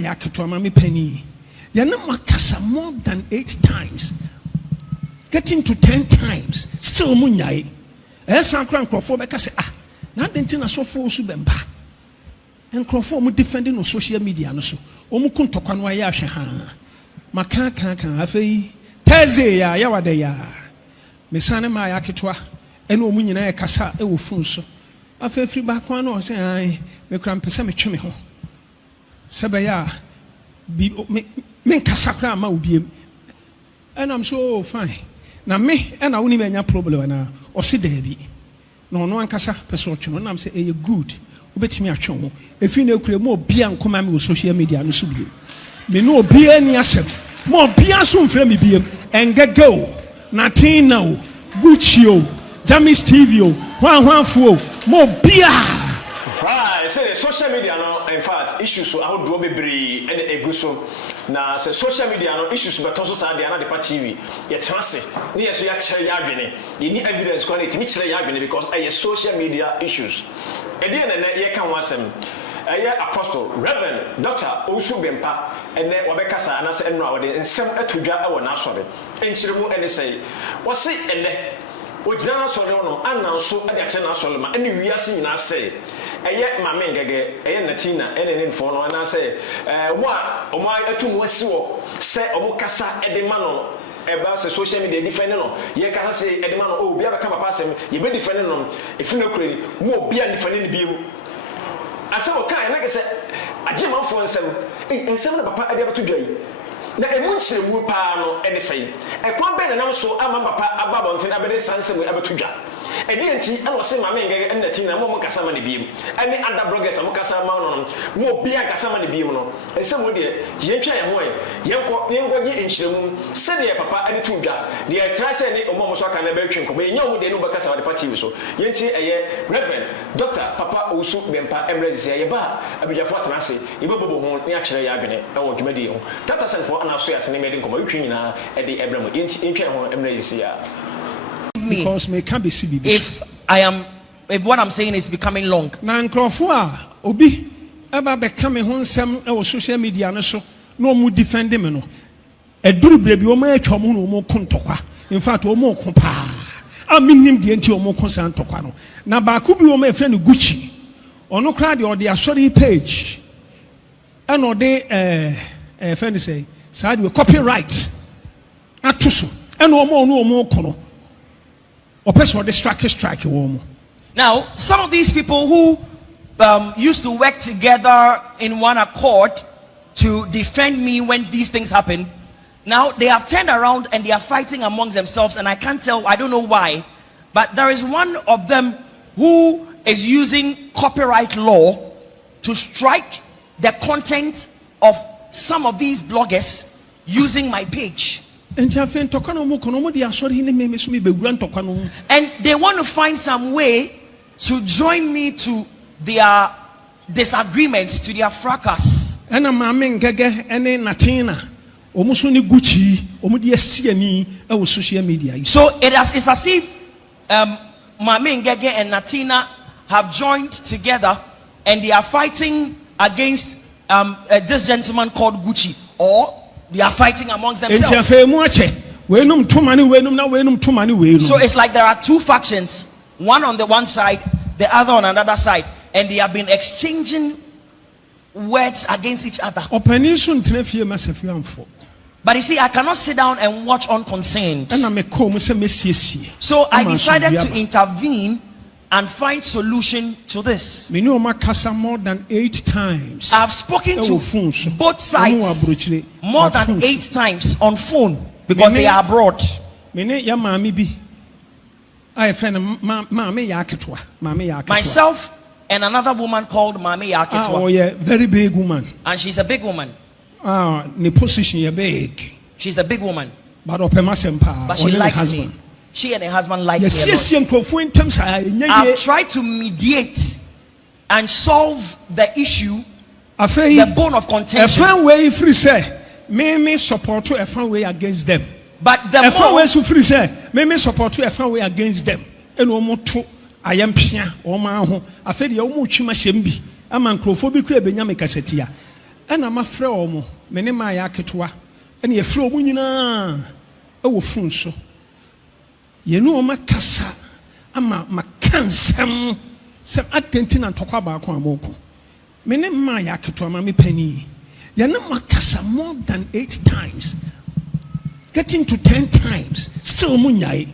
yaketo mame penny. Yana makasa more than 8 times. Getting to 10 times. Still munyai. San Crankrofo beka say na dentina so for Owusu Bempah. And Crawford mu defending on social media no so. Omu kun tokwa no ya hwe ha. Maka kan afei Thursday ya wade ya. Mesane ma yaketwa ene omu nyina ya kasa e wo fun so. Afei free back one no say ai me kra mpese me twe me ho. Sebe ya bi me kasa kra ma obiem. And I'm so fine. Na me and I woni menya problem na o se dabi. No no ankasa person twe no na am say e good. Obetimi atwe ho. Efi na ekure mo bia nkoma me social media no so bio. Me no bia ni asem. Mo bia so mfra me biem. Engege Natina o, Gucci o, Jamis TV o, Hwanhwanfo o, mo bia. Right, say social media no, in fact, issues so how do bebre and eguso. Na say social media no issues beto so sa dia na de pa TV. Ye tenase. Ne yeso ya kire ya adwene. Ye ni evidence ko na etimi kire ya adwene because social media issues. E dey na ye kan wasem. Apostle Reverend Dr. Owusu Bempah and then Wabekasa and I said no and some atudwa e wona sore enchiremu ene say wose ene ojina sore no ananso e de ache na sore ma ene wiase nyina say Mame Ng3g3 Natina ene fo no na say wa omo atum wasi wo say omo kasa e de ma no eba se social media defend no ye kasa say e de ma no obi abeka papa asem ye be defend no e fi no kure mo obi an defend ni biu asa o kan na ke se agema fo nsem na papa ade abato dwai na emu nkyere mu pa no ene sei e kwa be na nam so ama papa ababonten abede sansem abato dwa edi enti ana o se Mame Ng3g3 Natina mo kasa ma ne biem ani ada bloggers mo kasa ma no mo bia kasa ma ne biem no ensem wo de ye twa ye ho yenko gi nkyere mu se de papa ade to dwa de e tra se ni omo so aka na be twen ko be nya wo de no be kasa wa de party so yenti eye Reverend Dr. Papa Owusu Bempah emergency ye ba abijafo atanase ye bobo ho ne a kire ya adwene e wo dwumadi ho tata senfo ana so ya se ne mede nkomo yetwi nyina e de ebramo yenti ntwe ho emergency ya. Because me can be CBB. If what I'm saying is becoming long. Na nkrofo a obi eba be ka me ho nsem e wo social media no so no mu defend me no eduru brebi o ma atwa mo no mo kontokwa in fact o mo ko pa a minim de enti o mo ko san tokwa no na ba ku bi o ma e friend Gucci ono kra de o de asori page and o de friend say side we copyright atuso and o mo kono o person de strike wo. Now, some of these people who used to work together in one accord to defend me when these things happen, now they have turned around and they are fighting amongst themselves, and I can't tell, I don't know why, but there is one of them who is using copyright law to strike the content of some of these bloggers using my page. And they want to find some way to join me to their disagreements, to their fracas. And a Mame Ng3g3 and Natina, Omusu ni Gucci, Omudi CNE, our social media. So it's as if Mame Ng3g3 and Natina have joined together and they are fighting against this gentleman called Gucci, or they are fighting amongst themselves. So it's like there are two factions, one on the one side, the other on another side, and they have been exchanging words against each other. But you see, I cannot sit down and watch unconcerned. So I decided to intervene and find solution to this. More than 8 times. I've spoken to both sides more than 8 times on phone because they are abroad. Myself and another woman called Mame Ng3g3. Oh yeah, very big woman. And she's a big woman. The position is big. She's a big woman. But she likes me. She and her husband like me a lot. I've tried to mediate and solve the issue, the bone of contention. A way free say, me support to a fan way against them. But the more way so free say, me support to a fan way against them. And to I am pia or my home. I feel the omu chima shembi. A man crofobia benyame casetia. and I'm afraid omo me ne ma ya ketewa and ye fro mu nyina e wo fun so ye no ma kasa ama makansam sem atenti na ntokwa ba ko amoko me ne ma ya ketewa ma me pani ye na makasa more than 8 times getting to 10 times still munyai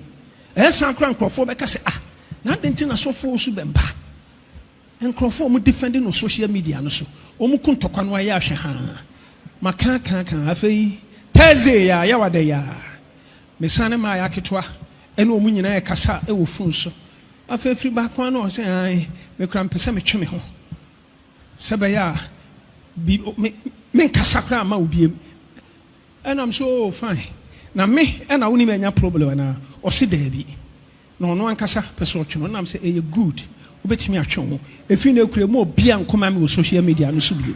esa kran krofo be ka se na atenti na so fo Owusu Bempah and krofo mu defending on social media no so omu kuntokwa no aye ahwe ha maka kan afei Thursday ya wade ya mesane ma ya ketwa ene omu nyina e kasa e wo fun so afei firi ba kwa no se ai me kura mpese me twe me ho sebe ya bi me kasa kra ma obiem and I'm so fine na me and I woni me nya problem na o se da bi no no ankasa pese o twe no na am say e good obetimi atwe ho efi na ekure mo bia nkoma me social media no so bi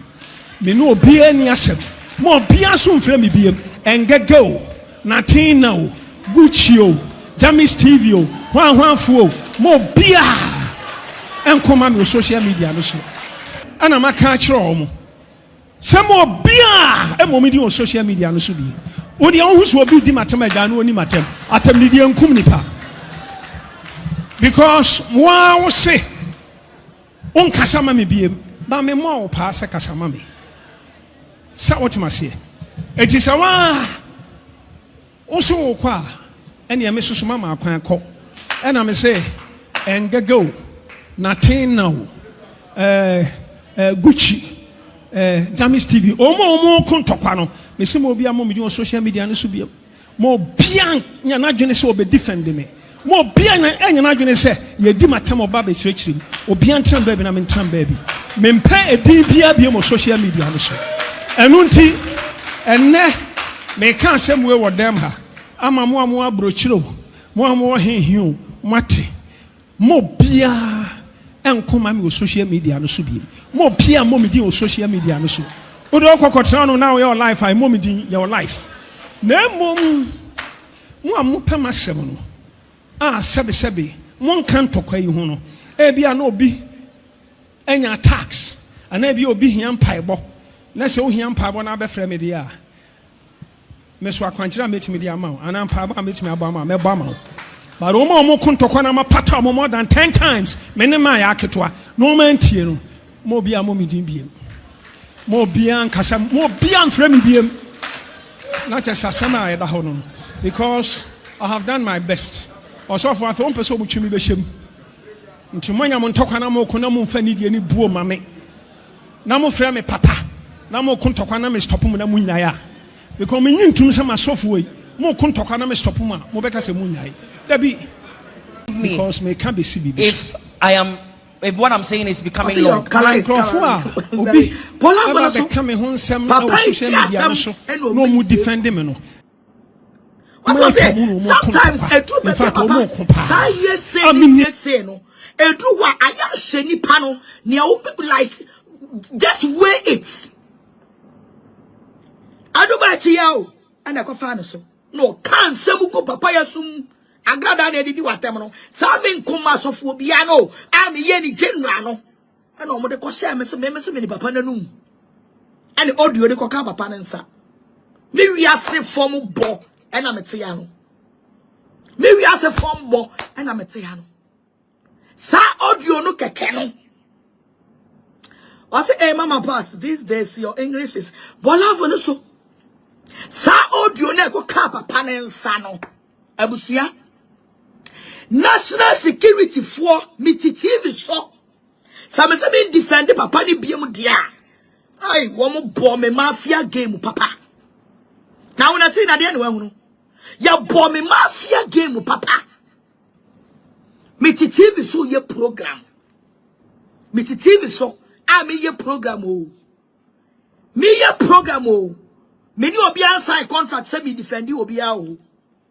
me no bia ni asem mo bia so mfra me biem engego Natina o Gucci o Jamis TV o hwanhwanfo o mo bia enkoma me social media no so ana maka kire o mo se mo bia e mo me di on social media no so bi o de on so obi di matem aga no oni matem atem ni di enkum nipa because wow say on kasama me biem ba me mo pa se kasama me sa otima se enti sa wa o so kwa ene ya me susu mama akwan ko ena me se engego Natina Gucci Jamis TV omo kontokwa no me se mo bia mo me di on social media no so bia mo bia nya na dwene se obe defend me mo bia nya na dwene se ye di matam oba be chirechiri obi antram baby na me ntram baby me mpa edin bia bia mo social media no so enu nti enne me kan asem we wo dem ha ama mo abrochiro mo henhio mate mo bia enkoma me social media no so bia mo bia mo me di on social media no so o do kokotra no now your life I mo me di your life na mom mo amopam asem no sebe mo nkan tokwa yi ho no e bia na obi enya tax ana bia obi hia mpaibo na se o hia mpaibo na abefra me dia me so akwankyira metimi dia ma ana mpaibo metimi aba ma me ba ma but o mo kontokwa na ma pata mo more than 10 times me ne ma ya ketwa no man tie no mo bia mo medin biem mo bia nkasa mo bia mfra me biem na che sasama ya da ho no because I have done my best also for afo mpese omutwimi be hyem nti mo nya mo ntokwa na mo ko na mo mfa ni die ni buo ma me na mo frɛ me papa na mo ko ntokwa na me stop mu na mo nyaaya because me nyintum se masofo yi mo ko ntokwa na me stop mu a mo beka se mo nyaaya dabi because me can be CBB if what I'm saying is becoming long obi Bola be come hon sem na social media so no mu defend me no sometimes edu be papa say say no edu wa aya hwe nipa no ne like just weigh it adu ba chi ya o ana ko fa no so no kan sem go papa ya sum agrada na didi watem no sa me nkoma sofo bia no am ye ni general no ana omo de ko share me se me ni papa nanum ani audio de ko ka papa nsa me wiase form bo ena mete ya no me wiase form bo ena mete ya no sa audio no keke no I say hey mama part these days your English is Bola no so sa audio na ko ka papa nsa no abusuya national security for TV so some say me defend papa ni biem dia ai wo mo bo me mafia game papa na wona ti na de na wahunu ya bo me mafia game papa TV so ye program TV so me ye program o me ye program o me ni obi sign contract say me defend obi a o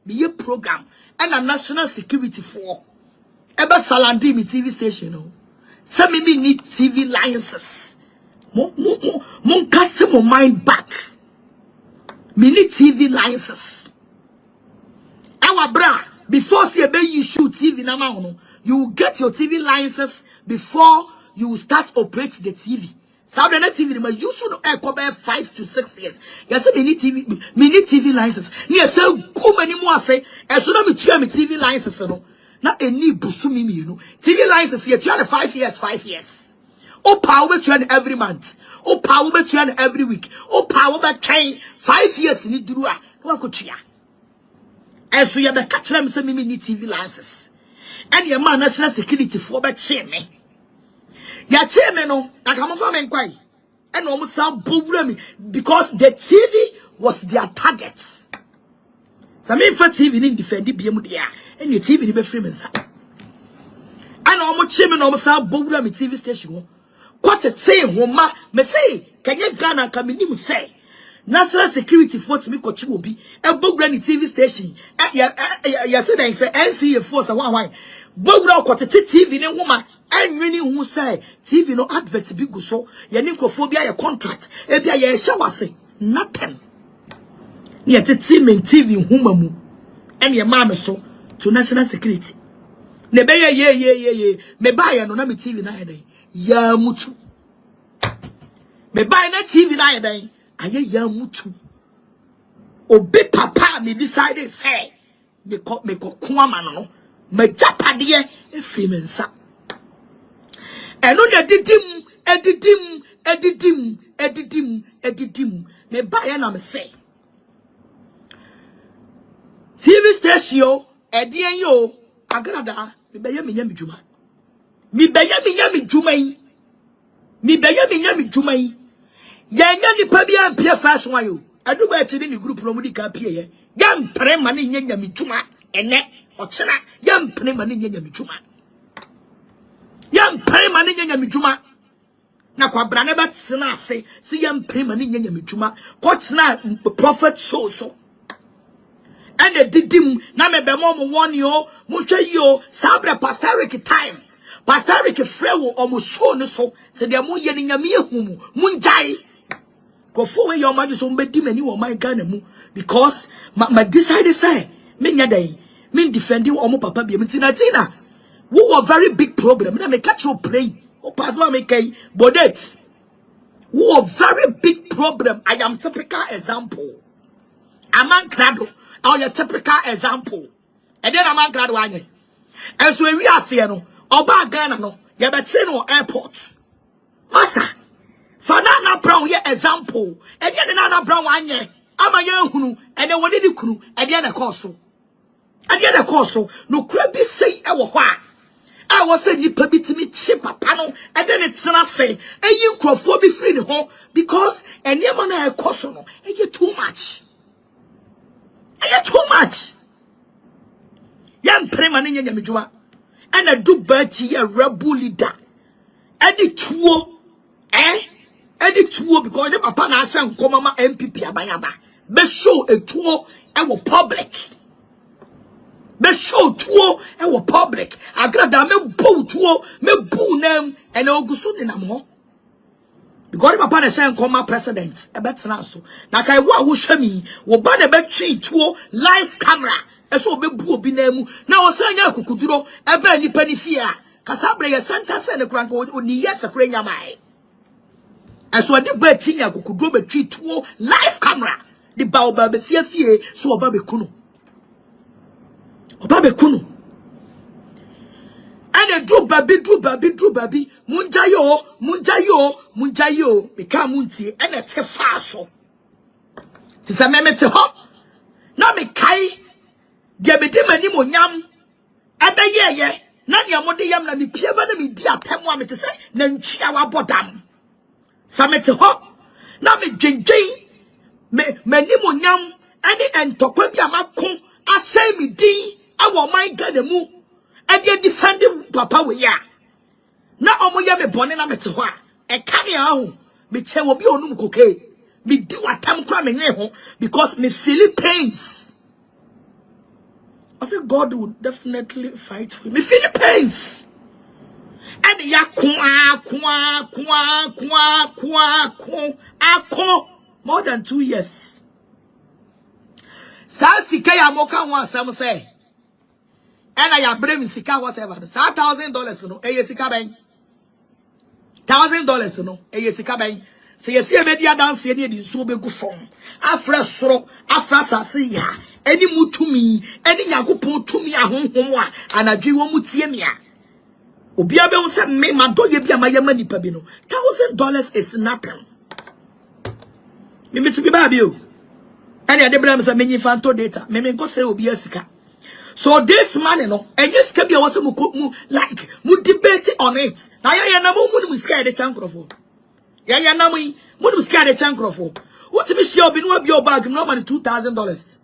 me ye program and a national security for ebe salandi me TV station no say me need TV licenses mon cast my mind back me need TV licenses our bra before see ebe you shoot TV na no you will get your TV licenses before you start operate the TV Sabre na TV ma use no e ko be 5 to 6 years. Yes me need TV license. Ni say go many mo ase. E so na me tua me TV license no. Na eni busu mi you know. TV license ye tua 5 years. O power tua every month. O power be tua every week. O power be train 5 years ni duru a. No ko tua. E so ye be ka kire me say me need TV license. And your man national security for be che me. Ya che me no, I come from enquire. And almost sound problem because the TV was their targets. So me for TV in defend the BM there. And your TV be free mensa. And almost che me almost sound problem TV station. What it say homa me say can you Ghana come in say national security force me ko chi obi e bogra ni TV station ya say then say NCA force why bogra ko tete TV ne homa anwini hu say TV no advert bi gu so ye ni nkrofobia ye contract e bia ye hye wase nothing ye tete men TV huma mu en ye ma me so to national security ne be ye me ba ye no na me TV na ye ya mutu me buy na TV na ye den aye ya mutu obi papa me decide say me ko kuama no me japade e free mensa eno ne edidim me buy na me say TV station edien yo agrada me be ye me nyame djuma mi beye mi nyami djumai mi beye mi nyami djumai ya nya nipa bia ampia first one yo aduba echi ni group no mudi ka pie ye ya mpre ma ne nyami djuma ene ochena ya mpre ma ne nyami djuma ya mpre ma ne nyami djuma na kwa brane ba tsena ase si ya mpre ma ne nyami djuma ko tsena prophet show so and the didim na me be mo won yo mo hwe yo sabre pastoric time pastoric frewo omo show no so se de mo ye nyame ehumu munjai ko fo we your maji so mbedi mani wo my Ghana mu because my decide say me nya dai me defending omo papa bi Natina who was very big problem na me catch you play o pass ma me kai bodet who was very big problem. I am typical example aman krado our typical example and then aman krado anye and so we are saying no oba Ghana no ye be che no airport masa fanana brown ye example e de na brown anye ama ye hunu e de woni ni kunu e de na course no kura bi sei e wo ho a was say nipa bitimi chi papa no e de ne tena sei eyi nkrofo bi free ne ho because enema na e course no e too much yam prema ne nyame djuma and a do bachi a rebel leader. Eddie tuo, Eddie tuo because the papa na san komama MPP abayaba. Be show a tuo and public. Be show tuo and public. Agrada me bo tuo, me bo nem and Owusu ni namo. Because the papa na san koma president. E betena so. Na kai wa wo hwe mi, wo ba na be twi tuo live camera. Eso be bu obi na mu na wo san nya kokuduro ebe nipa ni fia kasabre ye senta se ne kranka oni yes akure nya mai eso de ba chi nya kokuduro be twi tuo live camera di ba oba be sia fie so oba be kunu ane do babi munjayo be ka muntie ene te fa so ti sa memete ho na me kai dia be di mani mo nyam abeye na nia mo de yam na me pie ba na me di atemu a me te se na ntwia wa bodam samete ho na me dwendwen me mani mo nyam ani entokwa bi amako asai me din awo man Ghana mu e dey defend papa we ya na omo ya me bone na me te ho a e ka me ahu me che wo bi onum koke me di watam kra me nwe ho because me feel pains. I said God would definitely fight for me. Philippines. And ya more than 2 years. Sa sika ya moka wa sam say. And I bring sika whatever. $1,000 no. Sika ben. $1,000 no eye sika ban se yesi e media dance e di so be gu fom afra soro afra sase ya eni mutumi eni yakopon tumi ahonhom a anadwi wo mutie me a obi abe wo se me madoye bia mayama nipa bi no $1,000 is nothing me meti bi ba bi o ani ade bra me se menyi fanto data me go say obi asika. So this man, and yes, can be also mu debate on it. Now, ya na mu scared the chancrofo. Ya na mu scared the chancrofo. What me show be no be your bag no money $2,000,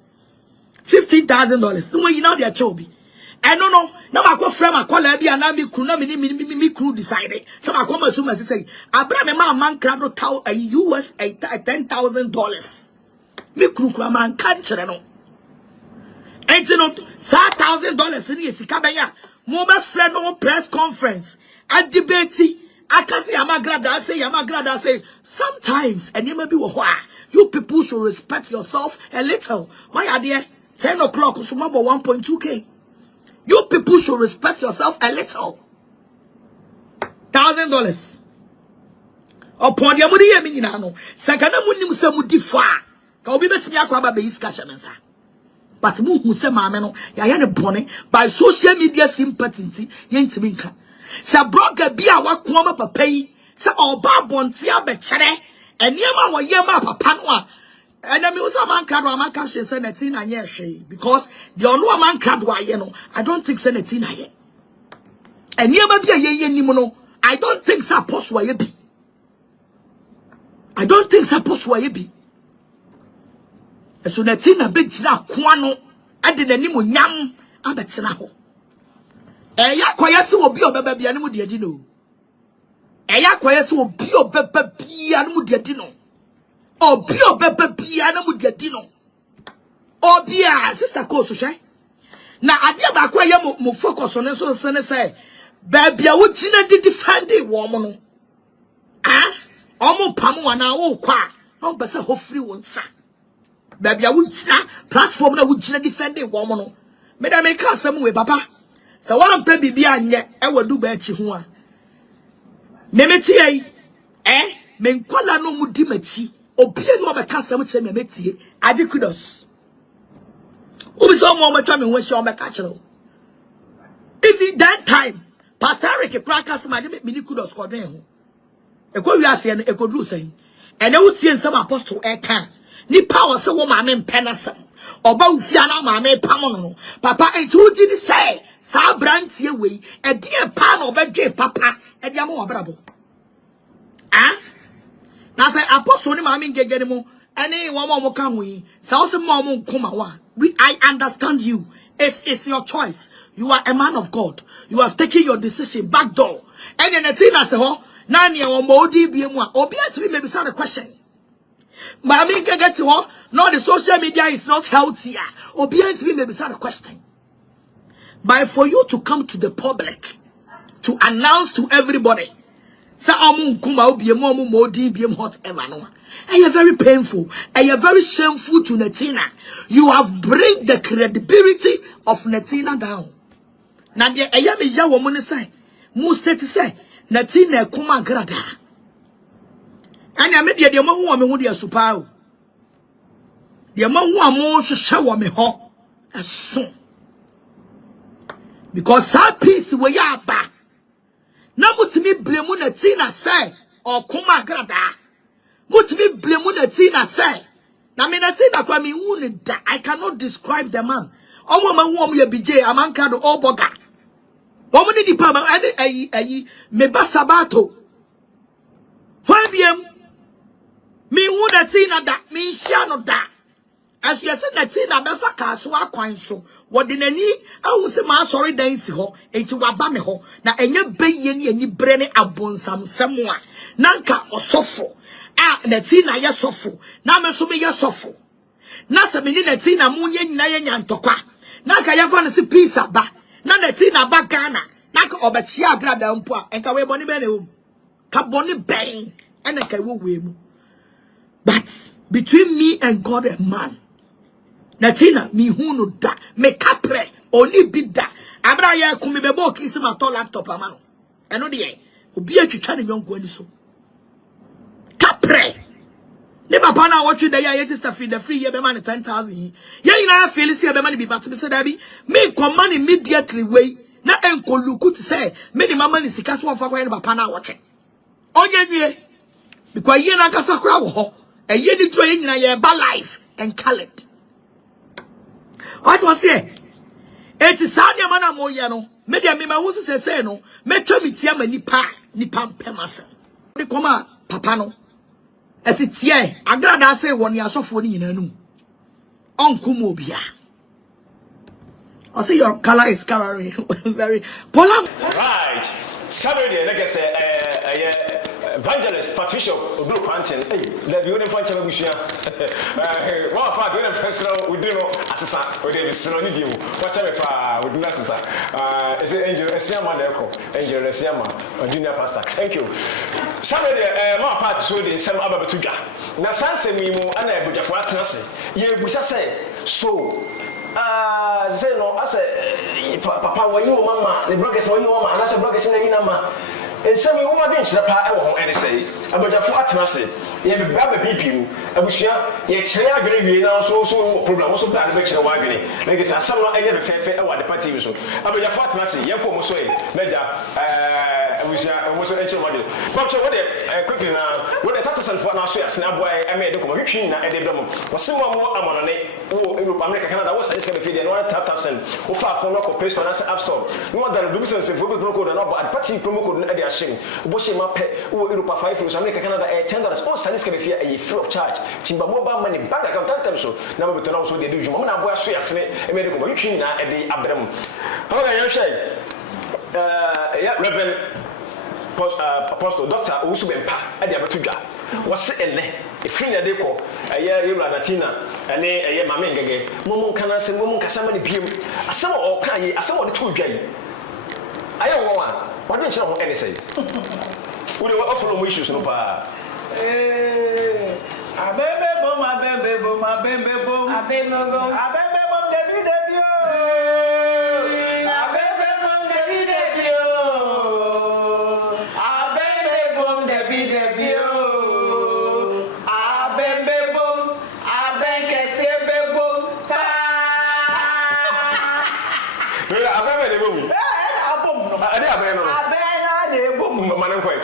$15,000. No you know their chobi. I don't know. Now I go from a call be and me crew decided. Some I come assume as say, Abraham man crab no a US $10,000. Me crew man can't no. And you know, $1,000 in sika benya. Mo be friend no press conference. A debate. I can say yamagrada say sometimes and you may be you people should respect yourself a little. My idea 10 o'clock so number 1.2K. You people should respect yourself a little. $1,000. Upon your money, I mean, no. Sakana munim se mudifa. Ka obi betimi akwa ba be iska shemensa. But mu hu se maame no ya ne bone by social media sympathy yentimi nka. Se blogger bi a wakoma papa yi se oba bonte abekere eniema wo yema papa no a enemi wo se man krado man caption se Natina nye hwe because the ono man krado aye no I don't think se Natina ye. Eniema bi a ye nim no I don't think se apostle ye bi. I don't think se apostle ye bi. So Natina be jira kwano ade nani mo nyam abetena ho. Eya kwaya se obi obeba bia ne mu de adi no. Eya kwaya se obi obeba bia ne mu de adi no. Obi obeba bia ne mu de adi no. Obi a sister ko so hwe. Na ade ba kwaya mo focus on so se ne say ba bia wo gina di defend wo mo no. Ah? Omo pam wana wo kwa. No be se ho free won sa. Baby, I would platform na would defend it woman. Madam, make us some way, papa. So one baby be and yet I will do better. Memeti, Menquala no mudimechi, or be no better some memeti, adequados. Who is all more time when she on my catcher? If that time, Pastor Eric, a crackers, my mini kudos for them. A good saying, a good saying, and I would see some apostle air can. Ni power se wo maame mpenasem oba ufia na maame pamono no papa entu di say sa brantie wei e de pa na obedwe papa e de am obrabo ah na say apostle ni maame ngege ni mo ene wo mo ka ho yi sa wo se mo nkoma wa I understand you. It's your choice. You are a man of God. You have taken your decision back door and then Natina te ho na ne wo mo di bie mu a obi atimi maybe say the question. Mame get to her. No, the social media is not healthy. Obedient me maybe start a question. But for you to come to the public to announce to everybody, say kuma whatever no. And you're very painful. And you're very shameful to Natina. You have bring the credibility of Natina down. Now the ayami ya woman say, most say Natina kuma grada. And I made the man who am with your super. The man who am more shower me ho as soon. Because that piece where you are back. Now, what me blame Natina say, or Kuma Grada. What me blame Natina say. Now, me Natina kwami wounded that I cannot describe the man. Oh, woman, who am BJ, a man crowd all boga. Woman in the palm, and me basabato. Why be me who Natina that me shano that. As you said Natina befa kaso akwan so. What the nani I say ma sorry dance ho enti waba me ho na enye beye ni ani bre ne abonsam semwa nanka osofo Natina ye sofo na me so me ye sofo na se me ni Natina munye nyina ye nyantokwa na ka ye fa ne se peace aba na Natina ba Ghana na ka obachi agrada mpo a enka we boni be ne wo ka boni ben ene ka wo we mu. But between me and God and man, Natina, me who no da, me capre, only be da. Abra ya kumi bebo kisi ma to laptop amano. Eno die, obi atwitwa ne yonko ani so kapre ne papa na watch the year sister free the free year be man 10,000 ye na feel say be man be but me say that be me come man immediately way na enko luku to say me the mama ni sika so fa kwa ne papa na watch onye nie because ye na kasa kra wo ho eye ni tro ye nyina ye ba life and colored what was here it is sad ya mana mo ye no me dia me ma wo say no me twa me tia ma nipa mpemase de koma papa no esi tie agrada say won ya sofo ni nyina nu onkum obia I say your color is coloring very polar right Saturday like I say Evangelist Patricia Odu Quantin the uniform chabushia one part when personal we do no asesa we dey sino ni dim what we do asesa is angel esiama deko angel esiama junior pastor thank you Saturday one part so dey sem ababetuga na sanse mi mu ana ebujafo atenase ye busa say so zeno ase papa wa you mama the brothers wa you mama and ase brothers na yina ma ensem you wa den chira pa e wo ho ene say abojafo atenase ye be baba bibiu abusua ye kire agere wie na so problem so bla de be kire wa agere like say asam no eye fefe e wa de party so abojafo atenase ye ko mo so e meja abusua mo so enche model but so what quickly na what the 30% for na so ya sna boy e me de ko bitwi na e de dom wo se mo amonone wo Europe America Canada wo science ka be feed no 30% wo fa phone ko Play Store na App Store no da do business for promo code na but party promo code na e de ashim wo she ma pe wo Europe 5 euros America Canada $10 all science ka be feed e free of charge timba mobile money bank account time so na be to na so de do juma na boy so ya sne e me de ko bitwi na e de abrem how ga yan shey yeah Reverend Apostle Dr. Owusu Bempah e de abatudwa wose ene efiri na de ko eye Natina ene eye Mame Ng3g3 momo kana se momo kasa ma ne biem asem o kan yi asem o de to dwa yi aye wo wa wode nkyere ho ene sei wo de offer mo issues no pa abebe bom abebe bom abebe bom abebe bom abebe bom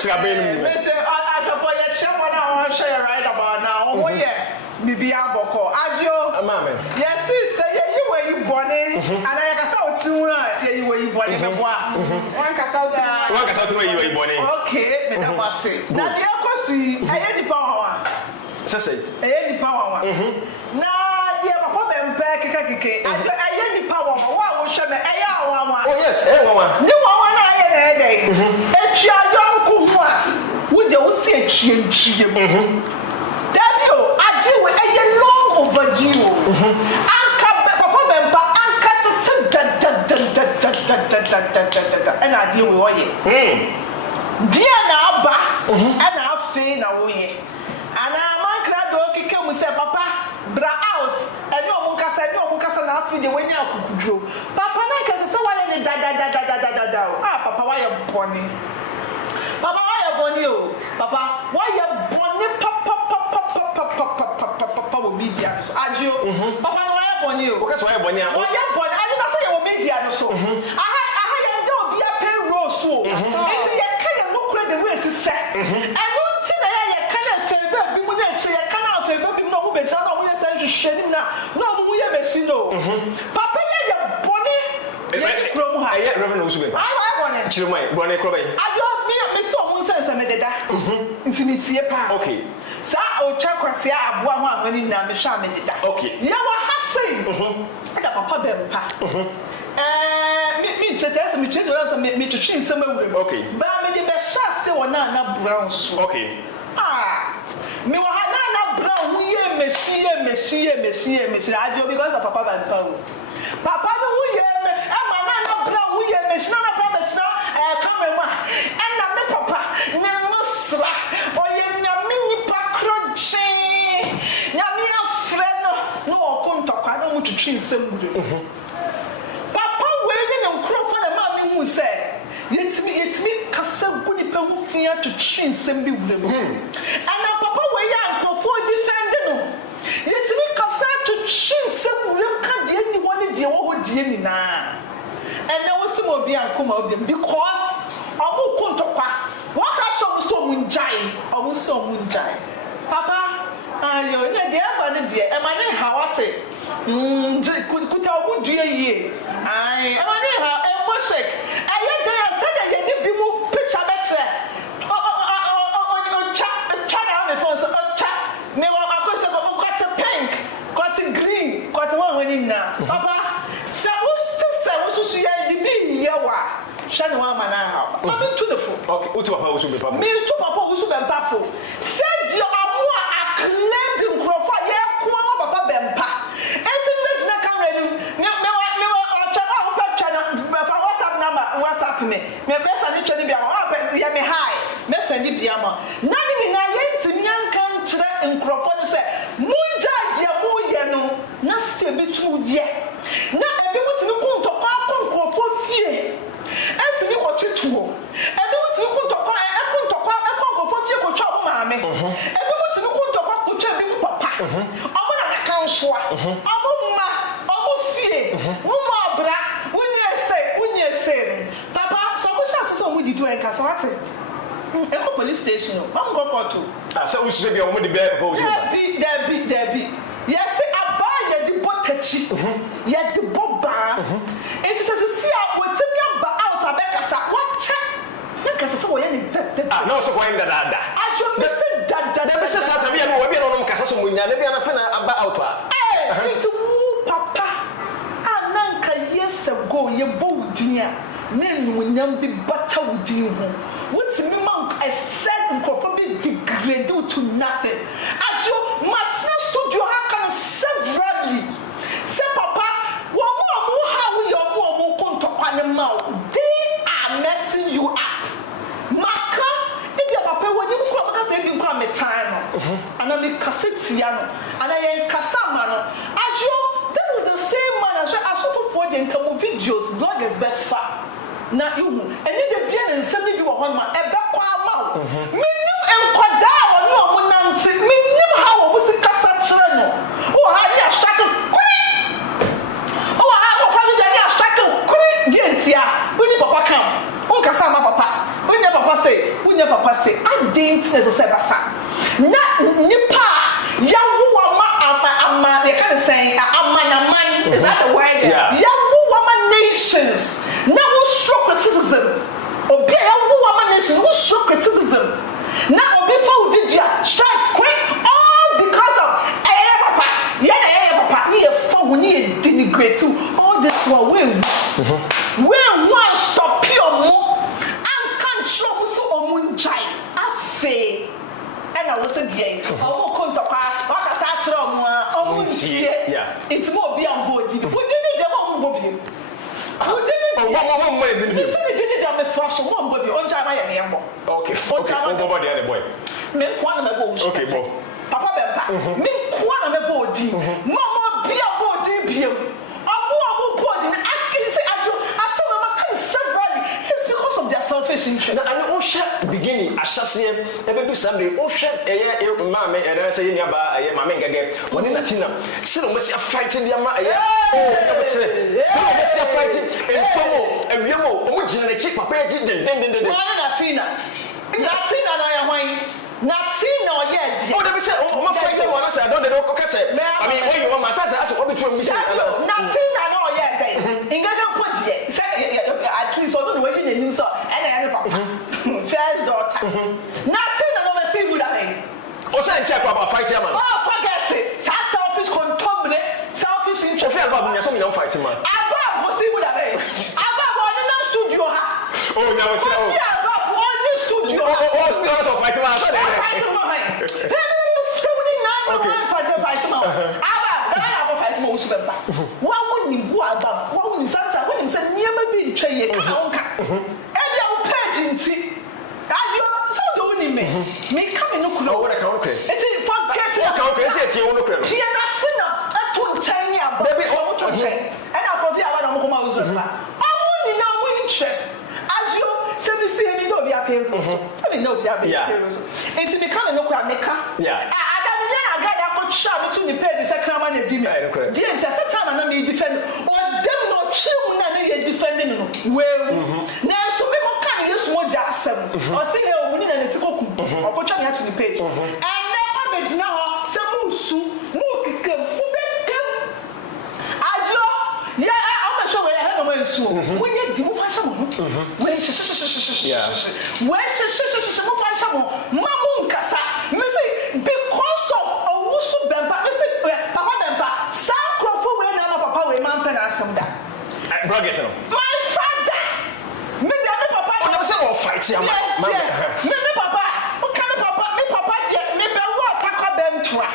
David Listen, I for your chairman, I want to share right about now. Oh, yeah, Bibi Aboko. Adio, yes, say you were you born in, and I can say you were you born in. One can say where you were born in. Okay, Madam Massey. Now, the Akosi, I had the power. Say, I had the power. Now, the Papa Back, I had the power. What was Shama? Oh, yes, everyone. No one I had a day. And young Kuma with the Ocean. Daddy, I do a long overdue. Papa Bempah, and I deal with you. Dear Naba, and I feel away. And I'm not going to say, Papa, bra out, and no Munkasa, now feel the way now could do. Papa, I can say, why did da Papa, why you pony? Papa, why you born Papa, why you born Papa will be there. Ajo, Papa, why you born you? Because why you born? Why you born? I didn't say you will be there so. I don't be a payroll so. It's a kind of credit way to say. And one thing I kind of favor be with it, I cannot favor be no better than we are saying to share now. No, we are missing no. Papa, you born I Reverend Owusu Bempah. I want it. Chirumai, born a croway. I don't mean so sense and mededa. Intimate pa. Okay. Sa o chakwasia abua when in Namisha mededa. Okay. Yawa Hassan. And Papa Bempah. Me chetas me chetas me to chin somewhere. Okay. But I mean the best say or na brown so. Okay. Me wa na brown we machine. I do because of Papa Bempah. Papa no we it's not a problem, it's not camera. And I'm the papa, Namusra, or Yamini Pacroche, Yamina friend, no, come talk, I don't want to treat somebody. Papa, waiting and crow for the mammy who said, it's me, Cassam Punipu twin sembi wure. And papa we ya for defend no. Yetimi kasa to twin sem wure ka de ni woni de wo ho de ni na. And there was some of them because Abu Kuntokwa. What I show so munjai, I was so munjai. Papa, you're there, but dear, am I in Hawate? Could I would ye? I am I worship. I said that you did people picture better. China phone, chat. Never a question of what's a pink, what's a green, what's one winning now. Papa, so what's the idea? Yawa. Shani wa mana. Mami to the fool. Okay, utu papa Owusu Bempah. Me to papa Owusu Bempah fo. Said you amu acclaimed nkrofo ye kwa papa Bempah. Enti me gina kan renu. Me WhatsApp number, WhatsApp me. Me besa ni twani bia ma. Ya me hi. Me send bia ma. Na ni na ye ntimi ankan kire nkrofo ne se munja je mu ye no. Na se betu ye. Na ebi mutimi kunto kwa nkrofo fie. Enti ni ko twetwo. Ebi mutimi kunto kwa nkrofo fie ko twa maame. Ebi mutimi kunto kwa ko twa bi papa. Omo na kan soa. Omo ma, omo fie. Wo ma bra, unye say. Papa, so mo sha so mo di do en kasa wate. Eko police station. Mam go court. So we should be on the bed proposal. There be. Yes, aba ye di botachi. Ye di boba. It is a see out what me aba out abekasa. What check? Nakasa so ye ni no so going da. Ajo me say da. The business out of here we be no kasa so munya na bia na fe na aba out a. It's woo papa. Ananka years ago ye boudinia. Nenu nyam bi bata wudin ho. What's me monk I said probably degrade to nothing. Ajo Matsna studio hakan severally. Say papa, woman how your mom they are messing you up. Maka, if your papa when you come because they become a time. And I'm Cassetiano and I am Casamano. Ajo, this is the same man as I saw for the income videos, bloggers that far. Na you and then the bien and send you on my ebe kwa ma minim enkoda onu omo nanti minim how omo si kasa kire no o ha ya shaka kuri o ha o fa ya ya shaka kuri gentia woni papa kam o kasa ma papa woni papa say I didn't say basa na nipa ya wo ama they kind of saying amanaman is that the word ya wo ama nations na criticism. Obi a woman nation who show criticism. Now obi fa udija strike quick all because of papa. Yeah papa. We for we need denigrate all this one we want stop your mo and control so omunjai afe. And I was saying yeah. Omo konto pa wakasa akire omuntie. Yeah. It's more be on board. We didn't dem on board. Okay. Boy. Okay, boy. Papa Bempah. Me kwa na me body. Mama bia body biem. Abu body. I say ajo. Asema makan severally. It's because of their selfish interest. Na ani o hwe beginning ahyase e be do Sunday o hwe Mame and say nya ba Mame Ng3g3 woni Natina. Se no mesi fighting dia ma fighting and somo ewiemo omo gina na chi papa ji den Natina na ya hwan Natina o ye di o dey say o ma fight one say don dey o ka say I mean when you want my say as o be tru mi say Natina na o ye den Ng3g3 podie say at least o don't know when you so and I papa first daughter Natina no me see good amen o say check about fight here man oh forget it sa selfish control selfish interest o feel about me so me no fight man aba go see good amen aba go in the studio ha oh now say oh studio. Oh, still also fighting man. Fighting man. Fighting man. Aba, na ya go fighting Owusu Bempah. Wa woni bu aba, wa woni santa, woni se niema bi ntwe ye ka onka. E bia wo page nti. Ayo, so do woni me come no kuno. Oh, what ka onka. Enti forget it. Ka onka se tie wo no kuno. Here na tina, ato nchan ya ba. Baby, o mo to nchan. E na for via wa na mo koma Owusu Bempah. Woni na mo interest. Ajo se mi see me no be appeal. I mean no be appeal. Yeah. I got shot between the pay the second man and give me. The entire time and me defend or them not children and they defending well. Now so me can use more jassem or see her winning and it's open or put on to the page. And never now some Owusu when you do fashion, when because of Owusu Bempah, Papa Bempah, some crop when Papa we man pen and some that. My father, me Papa, I'm saying fight here, me Papa, what kind of Papa, me Papa, me be what Taka Bentwa,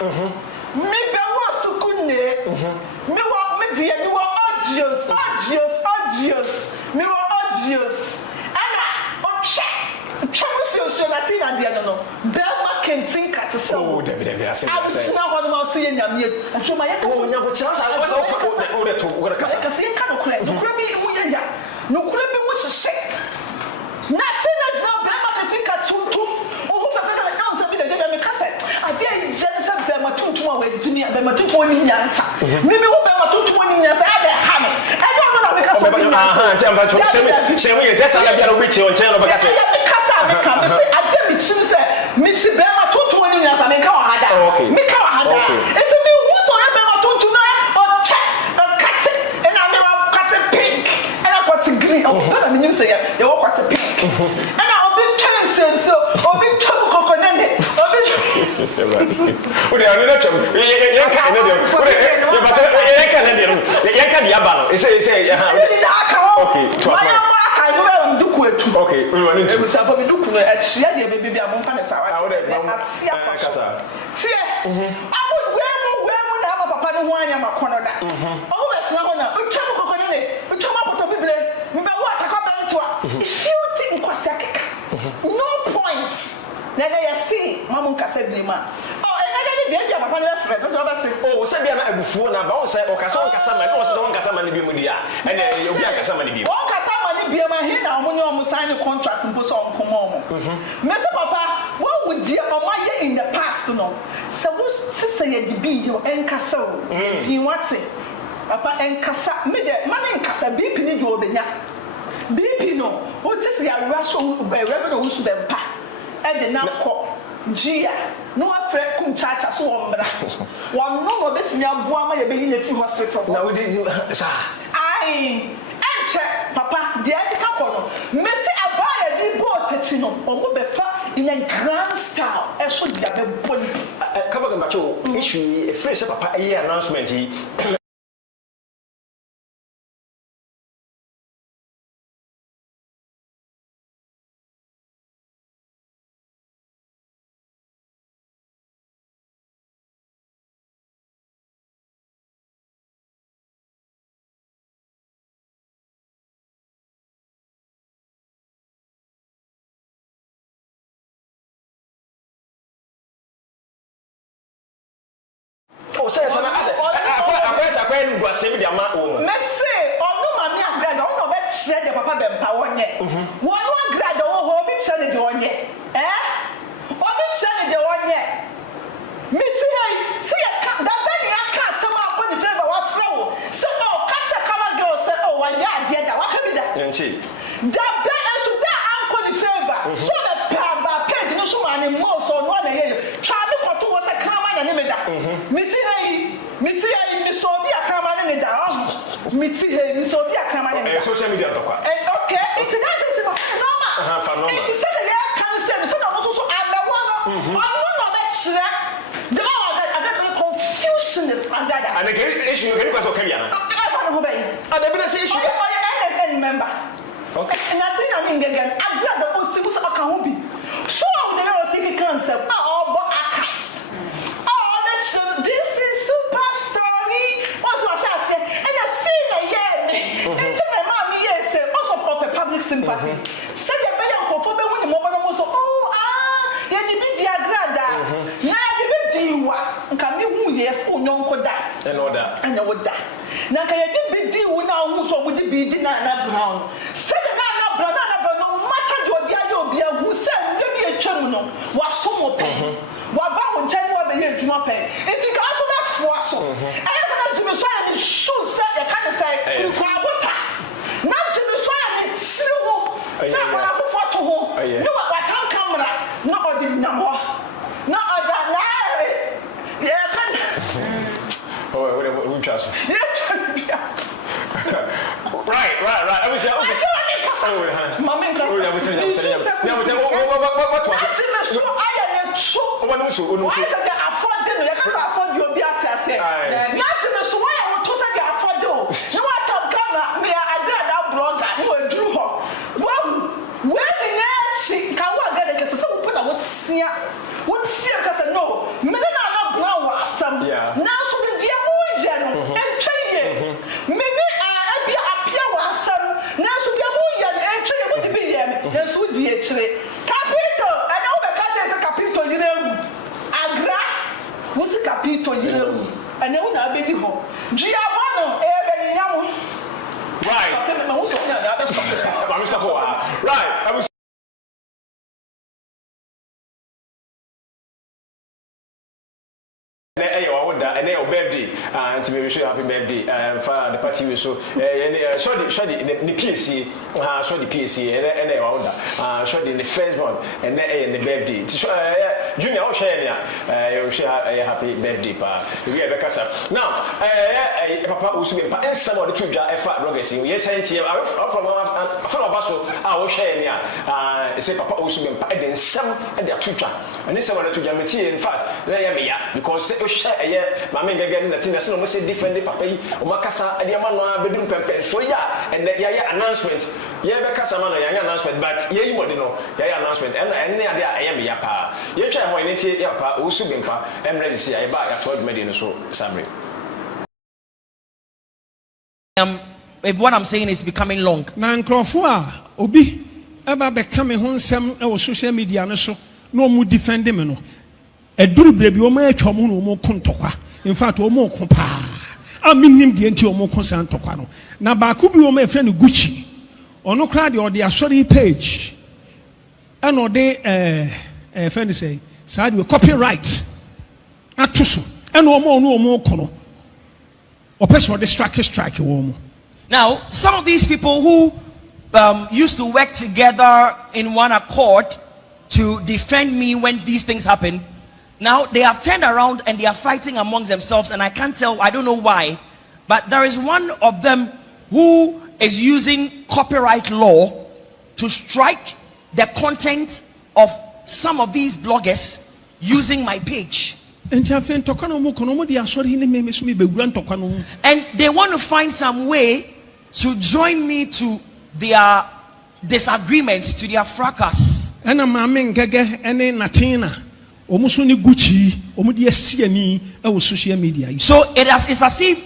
me be what Sukune, me what me dear, me what audios, me what audios, and Owusu Natina, dear no, Belma can think at the soul. I was now one of our seeing them yet, and show my chance. I was over to see kind of claim. No crabby, no crabby was a shake. Natina drop Belma can think at 2 or who announced a bit of the cassette. I dare Jensen Belma 2 away, Jimmy and Belma 2 answer. Maybe what Belma 2 years I had a hammer. I don't know because of the say we just have a witch on channel because I say I tell me say Michi Bema 220 years I make our hada. Make our hada. It's a new who's on Bema 229 or check and cut it and I never cut it pink and I got it green. Oh, but I mean you say they all cut it pink. And I'll be telling so or be trouble coconut or be we are not you can't okay, we want to say for me do kuno e chia de baby am fa ne sawa tia fa tia we mu na papa ne ho anya makono da o be sna ho na o twa kokone ne o twa mapoto bibre me be wo ataka bantoa if you think kwasi akeka no point na ga see mamu nkasa bi ma de bia papa ne frɛ do ba te o se bia na agufuo na ba o se o kasa ma o se o kasa ma ne bi mu dia ene o bia kasa ma ne bi o kasa ma ne bi ma he na omo ne omo sign contract mpo so onkomo omo me se papa what would you omaye in the past no se wo se ye di bi yo enkasa o di wate papa enkasa me de ma ne enkasa BP ni de obenya BP no o ti se ya rasho Reverend Owusu Bempah e de na ko Gia, no afraid kum chacha so ombra. One no betimi aboa ma ye be na fi hospital. Na we dey sir. Ai, enche papa, dey ka kono. Me se abaya di bo tachi no, omo be fa in a grand style. E so dia be boni. Ka ba ga cho issue e free say papa e announcement yi. Oh, say so na ase akwa nu gwa se bi dia ma o me say onu ma mi agrada onu be kire de papa Bempah wonye wonu agrada wo ho bi kire de wonye obi kire de wonye mi ti hey see ya da be ni aka asem akọ ni favor wa fra wo se o ka che kama girl se o wa ya ade da wa ka bi da nchi da be enso da anko ni favor so be pa page no so ma ni mo so no na ye twa mi koto wo se kama na ni me da mi ti hey mi so bi akama ni da mi ti hey mi so bi akama ni da social media to kwa okay it's not normal it's said that cancer so that also abewa no no be kire the all that I get confusion is under that and the issue you can so kabia na I don't know be and the business issue I remember okay Natina ngegen agra the osimu so aka ho bi so the osiki cancer all but archives this is super story also I shall say and I see the year into the mommy yes also proper public sympathy say the be yankofo be woni mo bono so ya di bi dia grada na di bi diwa nka me hu yes onyonko da and oda na ka ya di bi diwu na hu so mo di bi di na brown say na brown no matter the odia ye obi ahu say me bi etwa mu no wa so mo pe wa ba wo nkyɛn wo be ye adwuma pɛ enti ka so be foa so ɛyɛ sɛ na Jimmy so ya ni shoe sɛ ya ka ne sɛ kwa bota na Jimmy so ya ni tiri ho sɛ kwa fofo to ho no wa kan camera na odi nyamo na oda na ya kan oh we trust right I was Mame Ng3g3 Capito, and now the catch is a capito, you know. Agra was a capito, you know, and now not be home. Giovanni, right. I was and they birthday and to be sure happy birthday for the party we so sorry the PSC sorry the PSC and they wonder sorry the first one and then the birthday junior I'll share you share a happy birthday pa we have a now Papa Owusu Bempah and some of the two effort progressing yes and from Basso I will share me say Papa Owusu Bempah and then some and their tutor and this one to Jamaica in fact they are because share Mame Ng3g3 Natina say no say differently papa yi o makasa adiama no abedum pempe so ya and ya announcement ya be kasa ma no ya announcement but ya yi mode no ya announcement and ade a ya me ya pa ya twa ho ni tie ya pa Owusu Bempah Evangelist ya ba ya told me no so summary if what I'm saying is becoming long na nkrofo a obi eba be ka me ho nsem e social media no so no mu defend me no eduru brebi o ma atwa mu no mo kontokwa in fact o mo ko pa a minim de enti o mo ko san tokwa no na ba ku bi o ma efre no Gucci ono kra de o de asori page and o de friend say say de copyright atoso and o mo ko no o person de strike wo mo. Now some of these people who used to work together in one accord to defend me when these things happen, now they have turned around and they are fighting amongst themselves, and I can't tell, I don't know why, but there is one of them who is using copyright law to strike the content of some of these bloggers using my page. And they want to find some way to join me to their disagreements, to their fracas. And Mame Ng3g3 Natina. Gucci, social media. So it's as if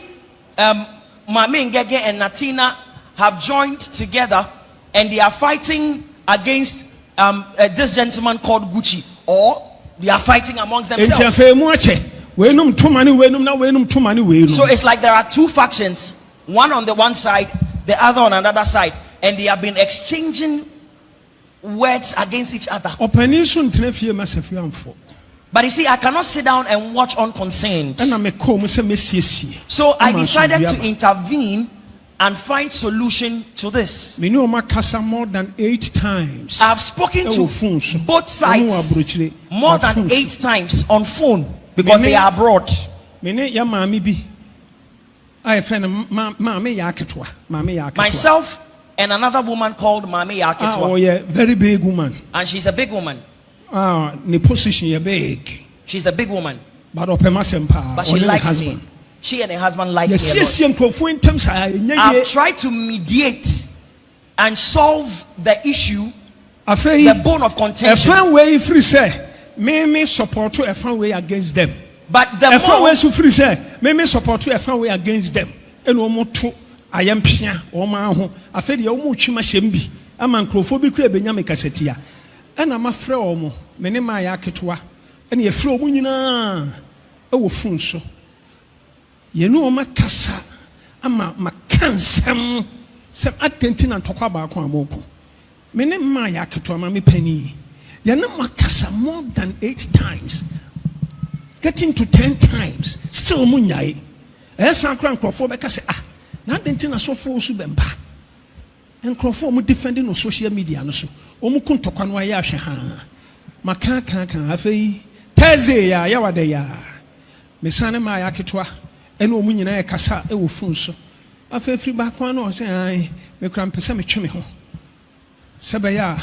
Mame Ng3g3 and Natina have joined together and they are fighting against this gentleman called Gucci, or they are fighting amongst themselves. So it's like there are two factions, one on the one side, the other on another side, and they have been exchanging words against each other. But you see, I cannot sit down and watch unconcerned. So I decided to intervene and find solution to this. More than 8 times. I've spoken to both sides more than 8 times on phone because they are abroad. Myself and another woman called Mame Ng3g3. Oh yeah, very big woman. And she's a big woman. The position is big. She's a big woman. But she likes me. She and her husband like me. I've tried to mediate and solve the issue, the bone of contention. Mame support to a fan way against them. But the Mame support to a fan way against them. And to I am Pia or Maho. I fed your Muchima Shembi. A man crofobia Benyame Cassetia. And I'm a fro, many my yaketwa, and ye fro munina. Oh, funso. Ye know my cassa. I'm a cansam. Some attentin and talk about Kwamoko. Many my yaketwa, mammy penny. Ye know my cassa more than 8 times. getting to 10 times still munyai esa kran krofo be ka say na dentina so for Owusu Bempah en krofo mu defending on social media no so omu kuntokwa no aye ahwe ha maka kan afei Thursday ya wade ya mesane ma ya ketwa ene omu nyina e kasa e wo fun so afei free back one no say ai me kra mpese me twe me ho sebe ya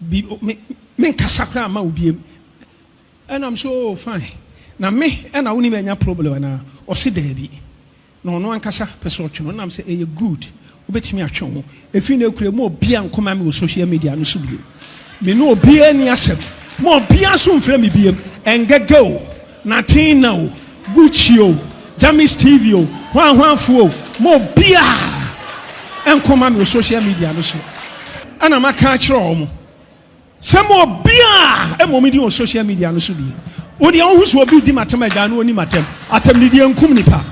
bi me kasa kra ma obiem and I'm so fine na me and I woni me nya problem na o se da bi no no ankasa person twe no am say e good obetimi atwe ho efi na ekure mo obi ankoma me social media no so bio me no obi ani asem mo obi aso mfra me biem engege Natina o Gucci o Jamis TV o hwanhwanfo o mo obi a enkoma me social media no so ana maka kire o mo some obi a emomidi on social media no so bio odi Owusu obi di matem agya no oni matem atem ni di enkum nipa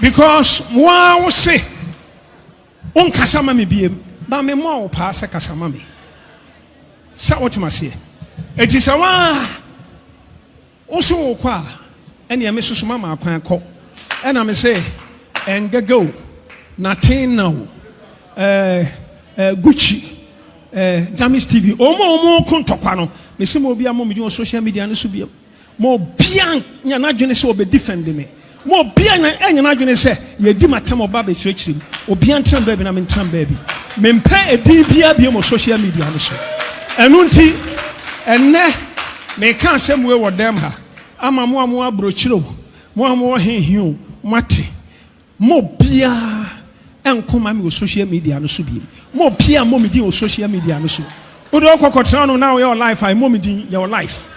because wow say on kasama me biem ba me mo pa se kasama me sa otima se eti sa wa oso kwa ene me susu mama akwan kɔ ena me se engego Natina Gucci Jamis TV omo kontokwa no me se mo bia mo me on social media no so bia mo bia nya na dwene se obe defend me mo bia nya na dwene se ye di matem oba be chirichirim obi antram ba bi na me ntram ba bi me mpa edi bia bia mo social media no so enu nti enne me kan asem we wo dem ha ama mo abrochiro mo henhio mate mo bia enkoma me social media no so bi mo bia mo me di on social media no so odo kokotra no now your life I mo me di your life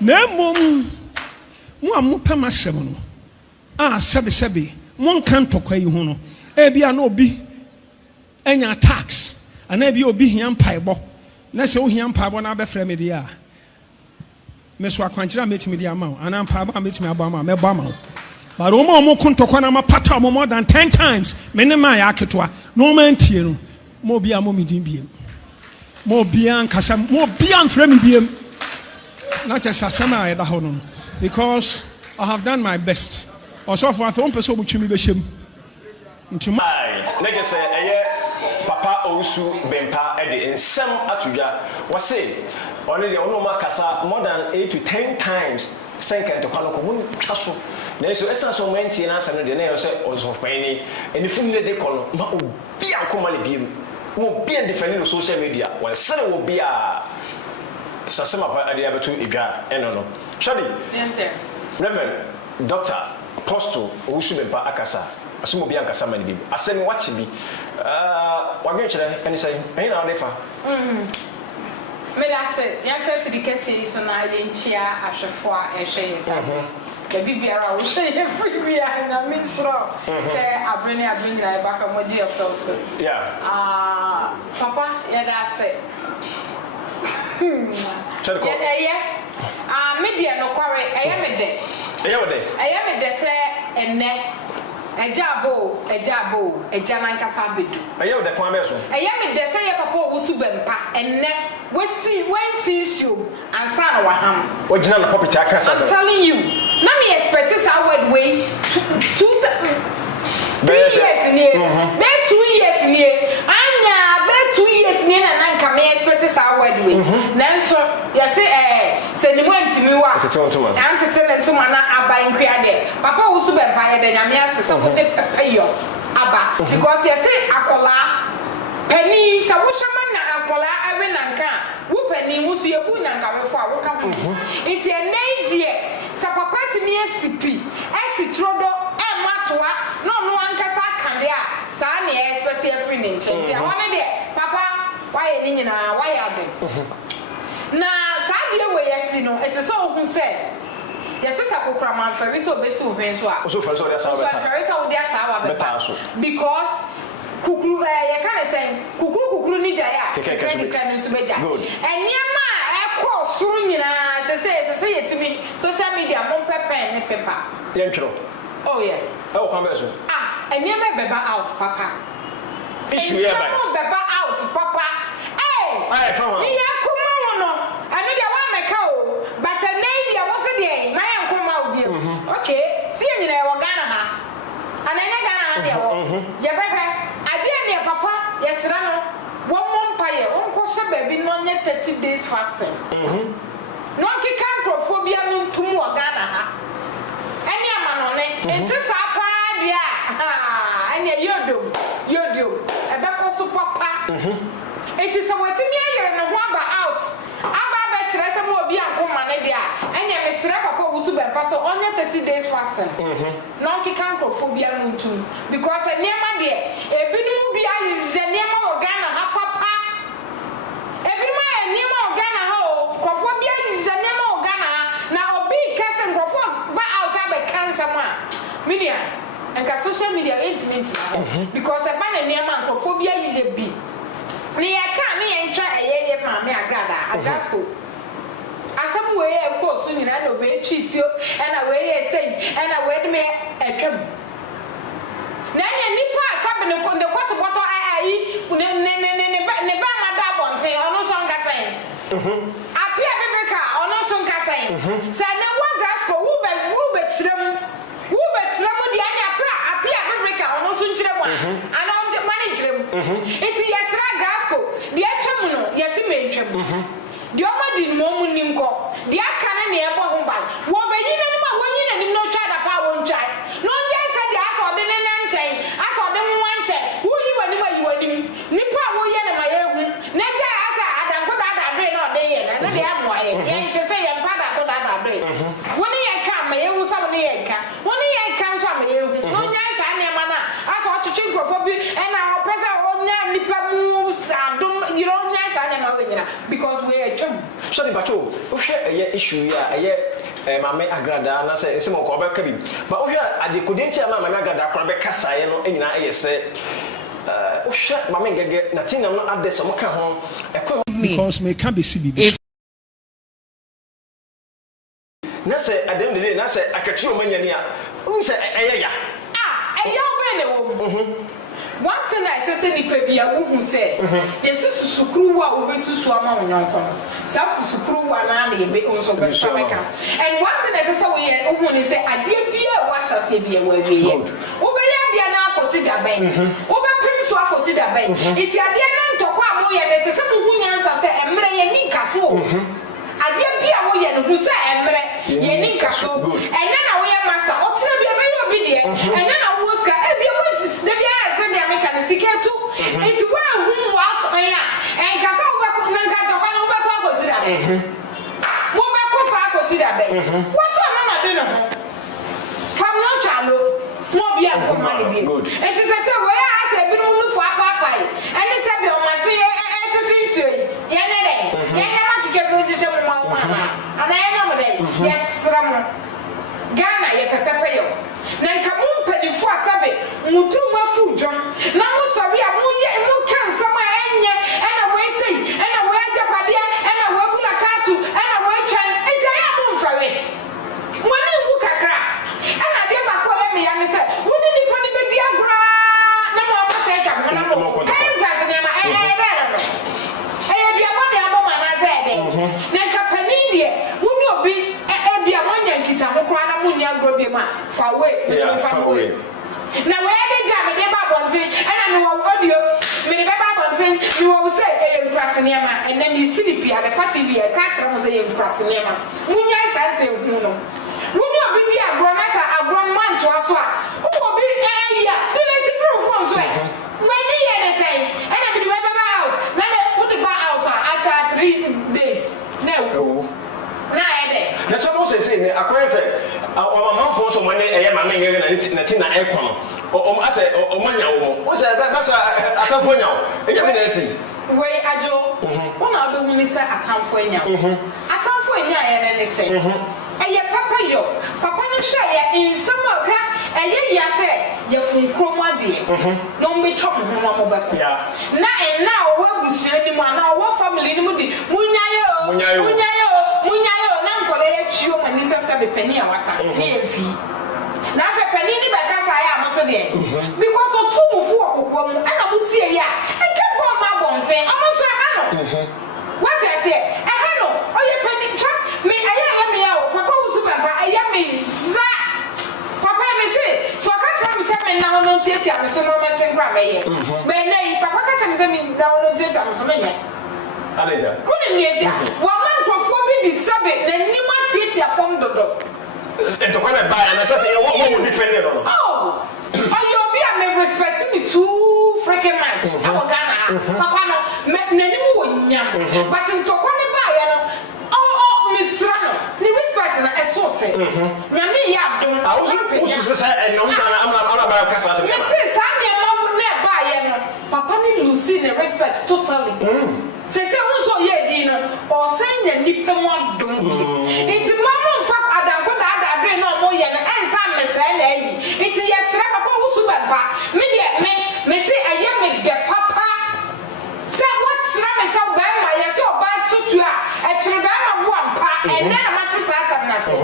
na mom mo amopam asem no sebe mo kan tokwa yi ho no e bia na obi enya tax ana bia obi hia mpaebo na se o hia mpaebo na abefra me dia meso akwankyira metimi dia ma ana mpaebo metimi aba ma mebo ama but omo kontokwa na ma pata more than 10 times mene ma ya ketwa no man tie no mo bia mo midin biem mo bia nkasa mo bia mfra me biem na chesa sama ya da ho no because I have done my best also for afọ person mo twimi be hyem ntuma like say papa Owusu Bempah e de ensem atudwa wase only the ono makasa more than 8 to 10 times senka to kwano ko mun twaso na so esa so menti na asem de na yo say of pani eni fun le de kono ma obi akoma le biem mo bi defend no social media wan sere wo bia sasema pa ade abetu edwa eno no shodi yes sir Reverend Dr. Apostle Owusu Bempah akasa asemo bia akasa mani bi asem wachi bi wagwe chere eni say ehin na defa me da say ya fa fi dikese so na ye nchia ahwefo a ehwe yesa the bibiara wo say every we are na minsro say abreni na e baka moji of so yeah papa ya da say media no kware me de say enne ejabo nankasa bedu de kwa beso me de say papa Owusu Bempah enne when see you ansa na waham ogina na puppet akasa I'm telling you na me expect this word way 3 years in here be 2 years in here anya be 2 years in here na nka me expect this word way nanso ya say ni mo ntimi wa antete ntoma na aba nkria de papa Owusu Bempah ye de nyame asese wo de pepeyo aba because you say akola pani sa wo shama na akola awe na nka wo pani wo so ye bu na nka we fo a wo ka bu nti enai die sa papa timi esipi esitrodo ematoa no ankasa kande a sa na expect every nchen nti awon de papa why ni nyina why ade na sadie we yesi no it is so who say yesi sakokra man fa we so besi wo ben so a so fa so dia sa beta because kukuru ye kan say kukuru ni jaya kekeke kan so beja eniema e ko suru nyina se yetimi social media mon pepe ne pepa yentro oh yeah e wo kan be so eniema beba out papa issue here by beba out papa from ni ya kuma wono anu dia wa meka o but nei dia wo se dia ne wo ye bebe age ne papa yesra no wo mompaye onko hye baby no nye 30 days fasting no kika nkrofobia no ntum wo Ghana ha ene amanone enti sa pa dia ene yodo ebeko so papa enti se wetimi ayere no ho aba out aba kire se mo obi ankoma ne dia ene mesre papa Owusu Bempah so onye 30 days fasting no kika nkrofobia no ntum because niema de ebinumu bia je niema wo Ghana ha papa ebinumu ya niema wo Ghana ha o krofobia je niema wo Ghana na obi kese nkrofo ba out aba cancer ma media enka social media intimate because e ba na niema nkrofobia je bi ni ya ka ni entwa eyeye Mame Agrada asam we e ko so nyina no be chitio na we ye sei na we de me atwam na nya nipa asabe ne ko de kwato boto ai ne ba mada bonten ono so nka sen apia bebeka ono so nka sen sa na wa grasko wo be chirem di anya pra apia bebeka ono so nchirem ana onje mani nchirem enti yesra grasko di atwam no yesi mentwam di oma di momu ninko di akane ne ebo ho bai wo be yina ni ma wonyi na ni no twa da pa won twa no nje se di aso de ne nchen aso de mu nche wo yi wani ma yi wani ni pa wo ye na ma ye hu na nche asa adanko da dre na de ye na de amoye ye nse se ye mpa da ko da dre woni ye ka ma ye hu sa woni ye ka woni ye ka so ma ye hu no nya sa ne ma na aso chichi nkrofo bi e na opese onya nipa mu adum you know nya sa ne ma we nyina because we so the bacho o hwe issue ya Mame Agrada na se mo ko ba ka bi ba o hwe adekodenti ama Mame Agrada akora be kasaye no enyina se o hwe Mame Ng3g3 Natina no adese mo ka ho because me can be CBB na se adem de na se akachi o manyani a o se eya eya o be ne wo one thing I say nipa bia wo hu say yesusu sukuru wa obesusu ama onyanko sukuru wa na na ebe onso be shabeka and one thing I say we here wo hu ni say ade bia wa hyase bia wa wiye wo be ya ade na akosi da ben wo be prim so akosi da ben iti ade na ntoko amu ye ne se mo hu nyansa say emre ye ni nkaso ade bia wo ye no hu say emre ye ni nkaso ene na wo ye master o tire bia be ye obi de ene na wo ska e bia wo ti de bia American siketu it wa hu wa kwanya en kasa wo ba na nka to kwa no ba kwa ko sida be wo ba ko sa ko sida be wo so na de no from no chalo mo bia ko ma ne bi it is say we are say bi mu fu apa eni se bi o ma se efifin so yi ye ne de ye ne ma kike bi ti se mo ma ana ye na mo de yes ram Ghana ye pepepe yo na nka mo mpanifo asabe mutu mafu jon na mo sori a mo ye mo kan sama enye ena we sei ena we ajapade ena we bula katu ena we twan eja ya mo mfawe mo ni wu kakra ena de ba ko emi ya me se wo ni nipa ni be di agura na mo ma se twa mo na mo grass ni ma no dia bo de abo ma na se de na nka panin de wo ni obi bia mo nyankita mo kra na mo nya agro bi ma fa we me so fa we na we de ja me de ba bontin na me wo audio me de ba bontin me wo say e nkrase ne ma na me si ni pia de party bi e ka kire mo say e nkrase ne ma mo nya sa se hu no wo ni obi di agro na sa agro man to aso a wo obi ya do let it through phone so when ni ye de say na me de ba out na me wo de ba out acha 3 days no na ede na so mo say me akoye say o manfo so mo ne eye Mame Ng3g3 Natina ekono o ase o manya wo o say ba sa atamfo nya wo eja me na esi we ajo una odo hu ni say atamfo nya atamfo nya ye ne say eye papa yo papa no hwe ye insam aka eye ya say ye funkrom ade no mbe twom ho mo beko na enna o wabusua ni mu ana o family ni mu di munyayo na nkole ya twio mani sese be pani a waka ni efi na afa pani ni be kasa ya amoso de because o tumufu okokwo mu ana mutie ya enke for ma bonte amoso aha no what I say aha no oye pani twa me aya me ya o papa Owusu Bempah aya me za papa me say so aka tira me say me now no theatre am so no me sen gra me ye me nei papa ka che me say me now no theatre am so me nye Aleja woni theatre wa man krofo bi di sabe na nima theatre form dodo and to come buy and I say what would defend it no oh ayo bi am respect me too freaking much awo Ghana papa no nanim wo nyam but into kone buy no oh Mr. no ni respect na esote nyame ya dom Owusu say and no I'm not kasa say me say sa ne ma na buy no papa ni Lucy ne respect totally say unso ye di no o say nya nipa mo adom bi enti mama mfa adanko da adre no mo ye no ensa me say na yi enti yesre papa Owusu Bempah me say aye me de papa say what sra me say ba ma ye say oba tutu a e kire ba ma bo ampa e na na mati sa atam na say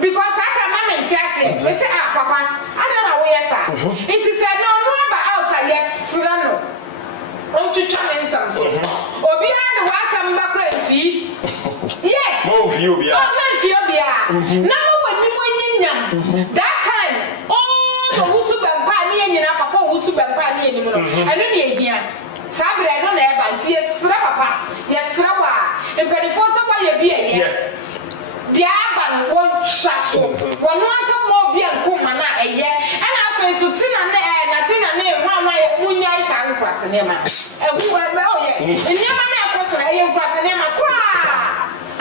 because aka ma me ntiase me say ah papa ada na wo yes a enti say no ba out a yesra no on to challenge some so obi and wasam bakra fi yes mo fi obi oh man fi obi na mo wani mo nyam that time oh Owusu Bempah ni nyina papa Owusu Bempah ni enim no eno ne ehia sabre no na e ba nti yesra papa yesra wa empedifo so kwa ye bi eye dia aba no shaso wono asa mo bi ankoma na eye ana afa so tina ne mama munya isa nkwase ne ma ewu oh ye nyama na akosoro eye nkwase ne ma kwa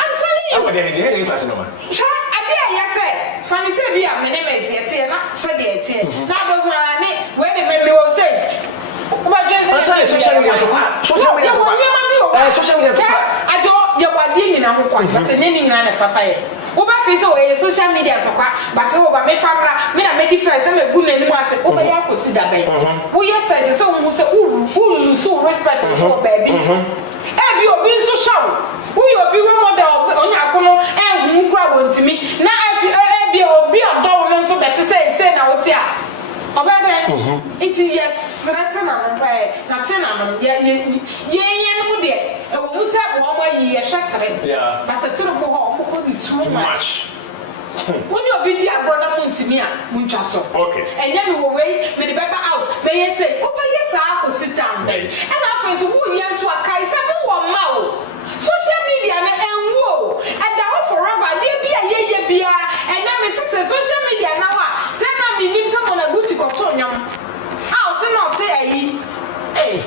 I'm telling you they nkwase no ma cha ade aye say fani say bi a me ne mesi ete na so de ete na babu ani we de me wo say ba jense social media to kwa social media to kwa social media to kwa ajo ye wade nyina ho kwa but ne nyina na fata ye wo ba fi so we social media to kwa but wo ba me famra me na me difference na me gu na nimu ase wo ba ya kosi da bai wo yes say so wo say wo so respect so baby e bi obi so shaw wo yo obi we model onya kono e hu kwa wontimi na e bi obi odo no so beti say na wo ti a obede iti yes threaten am pay na tena no ye no de e wo musa wo mo yi ye hwesere but the turu ho ko ni too much when you be dia brother muntimi a muntwa so okay enya me wo wei me de beba out me ye say oba yes a ko sit down ben and after so wo ye so akai say mo wo ma o social media na enwo and that forever dey be a ye bia and na me say social media na wa say na me nim say mo na go to koto nyam ah say na say ayi eh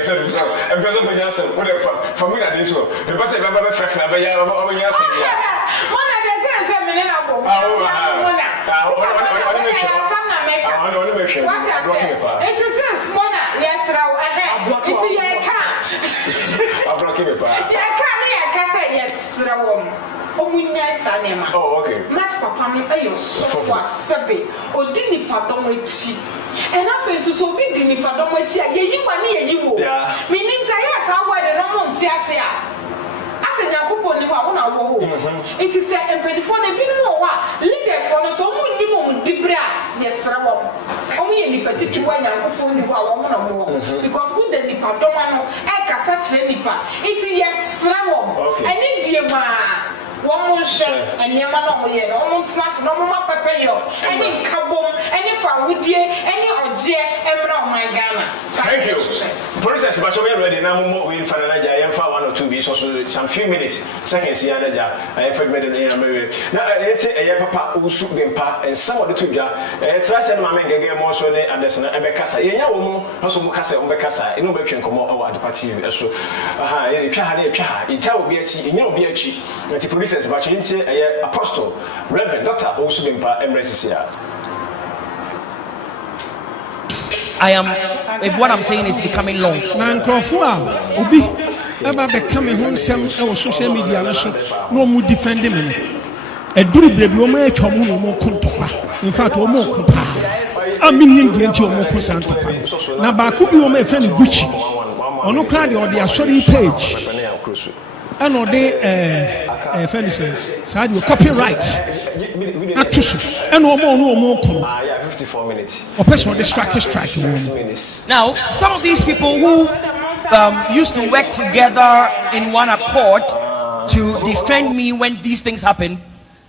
so I'm going to answer whatever family na this one the person baba be fresh na be ya o ya say ya mo na dey say me na go mo na what I say it is mona yes raw it is ya ka abroke me pa ya ka me ya ka say yes raw omunya isa nema oh okay match papa me ayo so for sebe odini padom echi and after so bi dini padom echi ye yi wani ye yi wo me nim say yes how why the no mo nti ase a ase nyakopo ni wa na wo ho it is say empedifo na bi no wa leaders for no so mo ni mo dibra yes raw omu ye ni petiti wa nyakopo ni wa wo na mo because who the ni padom no e kasa kire nipa it yes raw ani die ma one more share and Yama no ye no almost mass no more pepper yo any kabom any fawudie any oje emra my Ghana. Thank you. Process but we ready now we finalize I for 1 or 2 weeks or so some few minutes seconds here na I for me dey America. Now let's say papa Owusu Bempah and some of the two ja try say Mame Ng3g3 mo so ne address na e be kasa ye nya wo mo no so mo kasa o be kasa e no be twen komo o ad party so aha ye twa ha na twa ha ita obi achi nya obi achi na process but into Apostle Reverend Dr. Owusu Bempah Emresisia. What I'm saying is becoming long. Na nkrofo obi eba be come ho nsem e social media no so no mu defend me no eduru brebi o ma atwa mu no mo kontopa in fact o mo kopa aminni die nti o mo ko santopa na ba ko bi o ma efe ni Gucci ono kra de o de asori page and all day Evangelist said you copyright atusu and no 54 minutes or person strike now some of these people who used to work together in one accord to defend me when these things happen,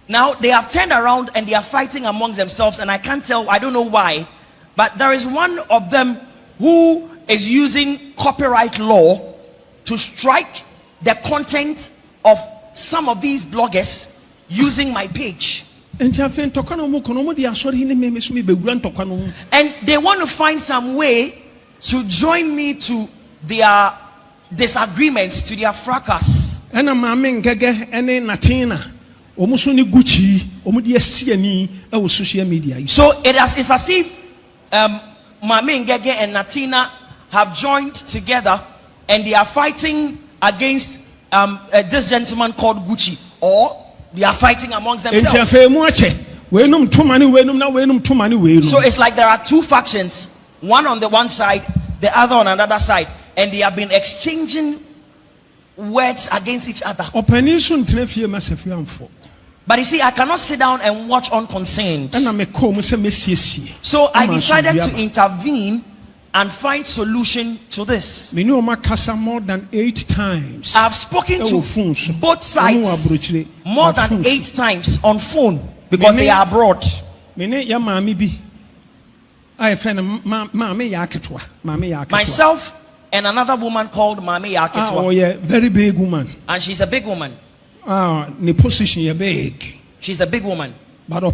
Now they have turned around and they are fighting amongst themselves, and I can't tell, I don't know why, but there is one of them who is using copyright law to strike the content of some of these bloggers using my page. And they want to find some way to join me to their disagreements, to their fracas. And Mame Ng3g3 Natina. Social media. So it's as if Mame Ng3g3 and Natina have joined together and they are fighting against this gentleman called Gucci, or they are fighting amongst themselves. So it's like there are two factions, one on the one side, the other on another side, and they have been exchanging words against each other. But you see, I cannot sit down and watch unconcerned. So I decided to intervene and find solution to this. More than 8 times. I've spoken to both sides more than 8 times on phone because they are abroad. Myself and another woman called Mame Ng3g3. Oh yeah, very big woman. And she's a big woman. The position is big. She's a big woman. But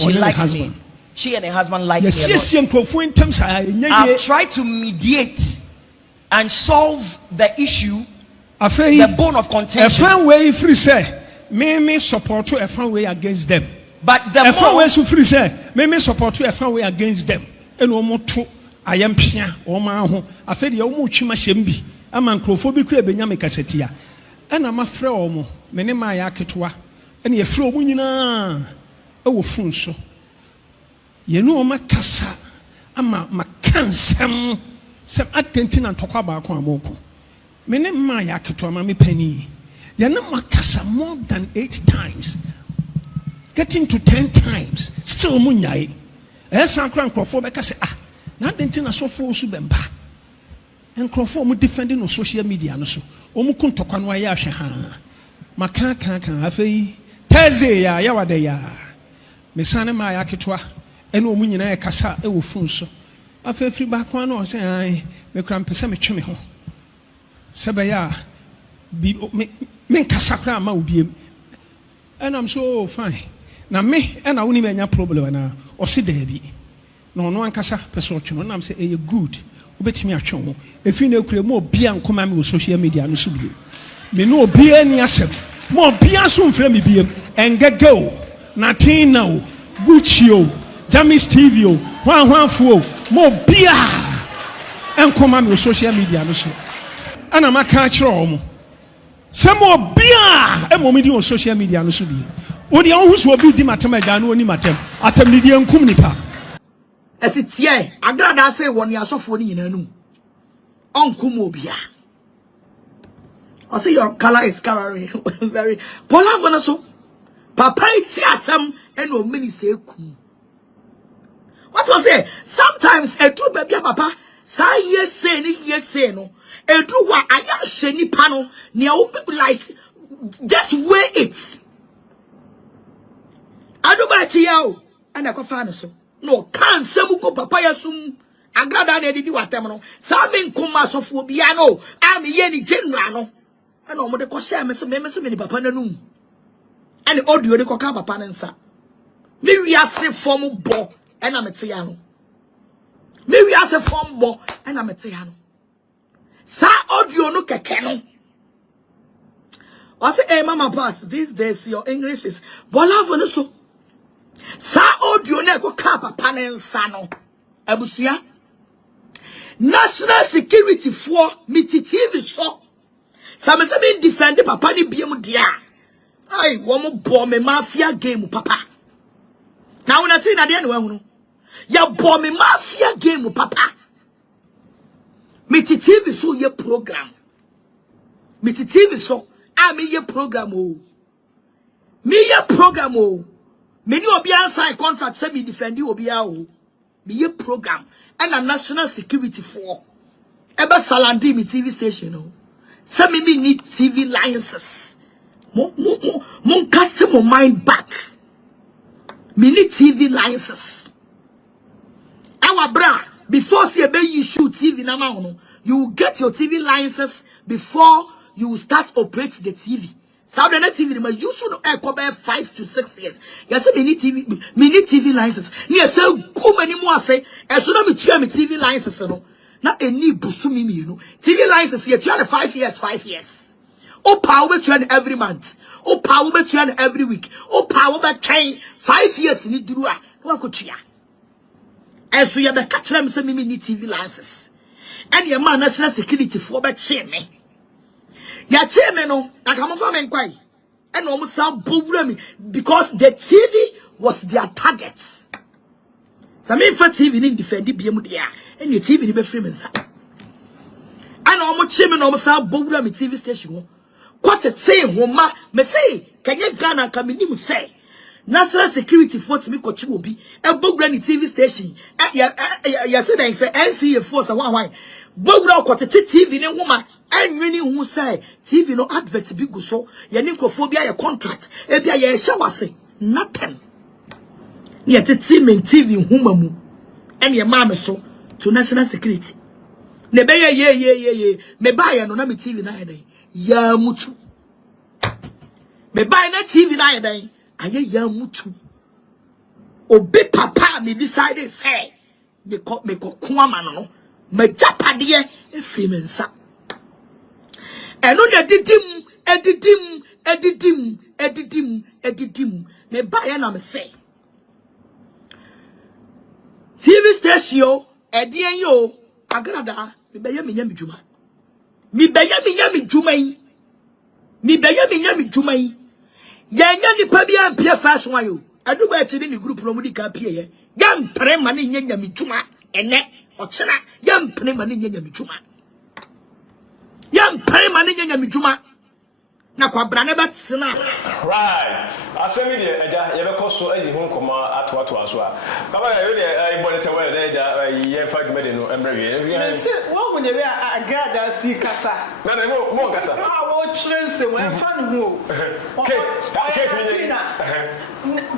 she likes me. She and her husband like me a lot. I've tried to mediate and solve the issue, the bone of contention. Mame support a fan way against them. But the more ways to free say, Mame support a fan way against them. And omo I am pia or my home. I fed your muchima shembi. A man crophobic benyame cassetia. And I'm afraid omo. Mene my yaketwa. And ye flow winina. Oh, funso. You know, my casa. I'm a cansam. Some attention and talk about Kwamoko. Mene my yaketwa, mammy penny. You're not makasa more than 8 times, getting to 10 times. Still munyai. Esa kran krofo beka say na denti na so for Owusu Bempah. En krofo mu defending on social media no so. Omu kuntokwa no aye ahwe ha. Maka kan afei Thursday ya wade ya. Mesane ma ya ketwa ene omu nyina e kasa e wo fun so. Afei free back one no say ai me kran pese me tweme ho. Sebe ya me kasakra ma ubiem, and I'm so fine. Na me and I won't even have problem na or see Debbie. No one kasa person and I'm say eh good. Ubet me a chon. If you know create more beer and come with social media no subi. Me no beer ni asem. More beer soon frame me beer and get go. Natina, Gucci, Jamis TV, one fool, more beer and come with social media no so. And I'm a catcher. Some more beer and mommy on social media no subi. What the Owusu will be dimatem gano ni matem. Atem ni dian kumnipa. As it's ye, I gotta say one year so for you. Uncle beer. I say your color is coloring very. Pola vonaso. Papa it's some and no many say cool. What was say? Sometimes a two baby papa. Say yes say ni yes say no. And do what I am sheni panel near like just wear it. I do buy chiao and I can find so. No, can't some go papaya sum. I glad I did what terminal. Some commas of Fubiano. I'm yeni general. I know what the question is a member of many papa no. And the audio the coca papa and sa. Maybe I say form bo and I'm a tiano. Maybe I say form bo and I'm a tiano. Sa audio no kekeno. I say, hey, mama, part these days your English is bola vonuso. Sa audio ne ko kapa panensa no. Abusia. National security for TV so. Sa me se me defend papa ni biem dia. Ai, wo mo bo me mafia game papa. Na una ti na de no ehunu. Ya bo me mafia game papa. TV so ye program. TV so me ye program o. Me ye program o. Me ni obi an sign contract say me defend you obi a o. Me ye program and a national security for. Eba salandi me TV station o. Say me need TV licenses. Mon cast my mind back. Mini TV licenses. Our bra, before you shoot TV now, you will get your TV licenses before you will start operating the TV. Saturday night TV, you should cover 5 to 6 years. Yes, mini TV licenses. Yes, so go many more say, as soon as me TV licenses, no, not any busumi, you know. TV licenses, you 5 years, 5 years. Oh, power to earn every month. Oh, power to earn every week. Oh, power to train 5 years in the Drua. What could you? And so you have the catch them some mini TV licenses. And your man national security for that chairman. Your chairman, no, I come from inquiry. And almost sound problem because the TV was their targets. Some for TV in defend the BMDA and your TV be free and almost chairman almost sound problem TV station. What a say, Homa, me say, can you Ghana come in say? National security for to me coach will be a Bogran TV station. Ya said I say NCA force a why. Bogra got a TV in woman and many who say TV no advert big so ya nicophobia a contract. Ebia ya shower say nothing. Yet a team in TV humamu and your mamma so to national security. Nebeya ye me buy no name TV na day. Ya mutu. Me buy na TV na day. Aye ya mutu. Obe papa me decided say me ko kuama no me japade e free me nsa. Eno na edidim me buy na me say TV station edien yo agrada me be ya me nyame djuma. Me be ya me nyame djuma yi. Me be ya me nyame djuma yi. Yanya ni pa bia mpia first one yo. Adu ba chiri ni group no mudi ka pie ye. Yam pre ma ni nyame djuma ene ochena yam pre ma ni nyame djuma. Yam pre ma ni nyame djuma. Na kwa bra ne batsena. Right. Asemi de eja ye be koso eji hu nkoma ato aso a. Baba ya yo de bonete we de eja ye fa gmede no embre we. Se wo mu de we agrada si kasa. Na mo kasa. Wo chrense we fa no ho. Case ni.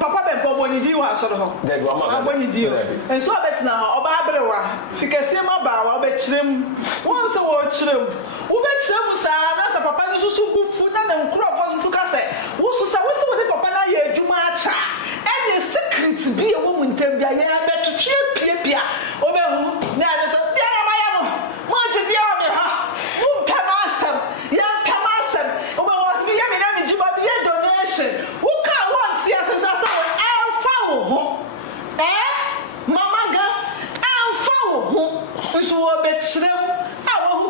Papa Bempah boni di wa so ho. De go ama. Boni di. En so abetina ho oba abrewa. Fikase ma ba wa oba chirem. Won se wo chirem. Wo be chirem sa na sa papa no susu bufu na nkro for so kase. Wo so sa wo se wo de papa na ye adwuma acha. Any secret bi e wo mu ntem bia ye abetutwe piepia. Obe hu na ade so dia ya maya mo. Mo je dia o me ha. Mo pema asem. Ya pema asem. Obe was me ya me na me juba bi ye donation. Wo ka want ya se sa sa elfa wo ho. Mama ga elfa wo ho. Nso wo betrem.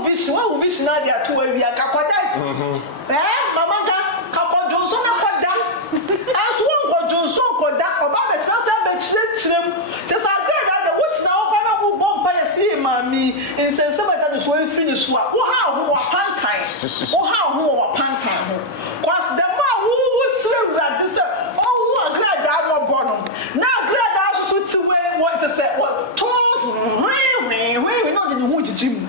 Vision na dia to wi akakwada mama ga kakwadjonso na kwada aso nkwadjonso kwada oba be sasa be chirechirem te sa grade da wuti na okwa na bu bomba yesi mami insense beta no so enfini so a wo ha ho wa pantan wo ha ho wa pantan ho kwas the ma wo sre rade se o wo grade da wo bono na grade da so ti we what to say what to we no de ho jijim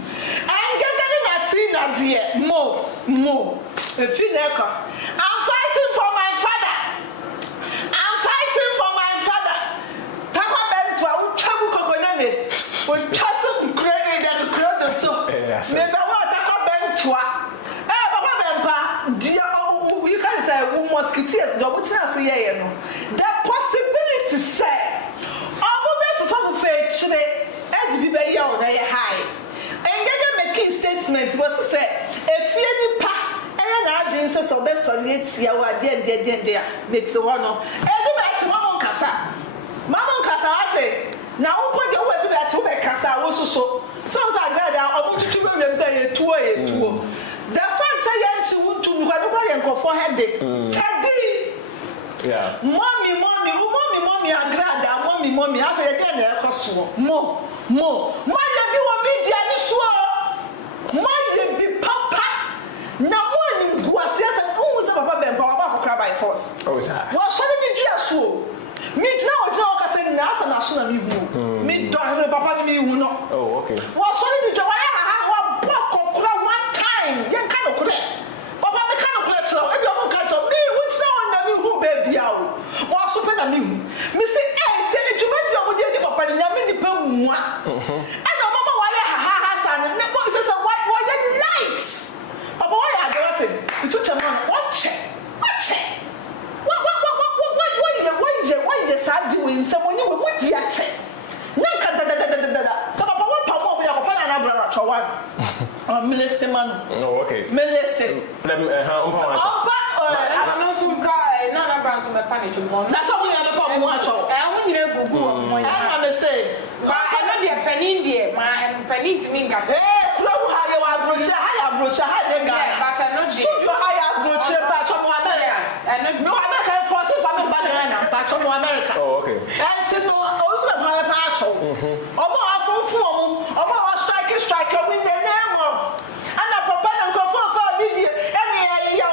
dear, mo, if you never, I'm fighting for my father. I'm fighting for my father. Papa Bempah, who travel Coconane, will trust some credit that create the soul. Maybe what Papa Bempah. Papa Bempah, dear, you can say, who mosquitoes, the the possibility say, I'm moving for Faith, and be very young, they high. Statement was said if you pa and I didn't say so best on it ya wa there it's one and do bet mama kasa ate na wo pon de wo do bet wo be kasa wo so I grade obu tutu be dem say ye tuo the fact say yan chi wo tu kwa do kwa yan ko for headache yeah mommy agrada mommy afa ye dey na ekoso mo ya bi wo media ni so Maye bi papa na woni guasia se unse papa Bempah wa ba kra by force oh is that wa so ni dia so mi jina o ka se na asa na so na mi hu mi do he papa ni mi hu no oh okay wa so ni dia wa ya ha wa bo kokra one time yen ka no kure papa me ka no kure chiro e bi o ka chiro ntoma ana mama wa ya ha san ne ko se why ya light papa why ya do it itu chama watch why you sad doing someone you would di ache nanka da so papa what papa we ya ko na bra cho one minister man oh okay minister them Nana Brown so me panic to mo. Na so we na papa mo acho. Won nyire gugu mo. Na me say, ba e no de panin de, ma panin ti min ka say. Kuro ha ye wa brocha, ha de Ghana. But I no de. Studio ha ya brocha ba cho mo America. No America for say for me ba Ghana, ba cho mo America. Oh okay. And so Owusu Bempah ba acho. Omo afunfun omo wa strike we in the name of. And papa na go for video. Any ya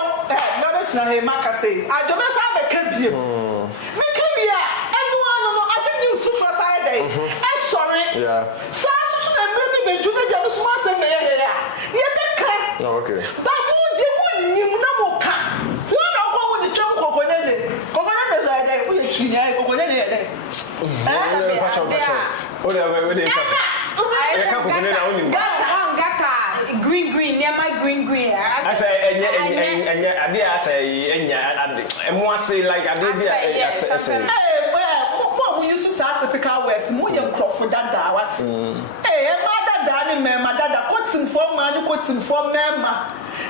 na he maka say I don't say be kabie me kabie anyone no I just knew super side day sorry yeah so na me be ju na bia so ma say me ye be ka okay ba mo je mo nim na mo ka wo na ko mo ni twem kokonene side day wo ye twinya kokonene ye day pacho o de we de green near my green I say anya I say anya mo say like I did say well we used to say typical words mo ye crofo dada what ma dada ni me ma dada kotin for man kotin for mema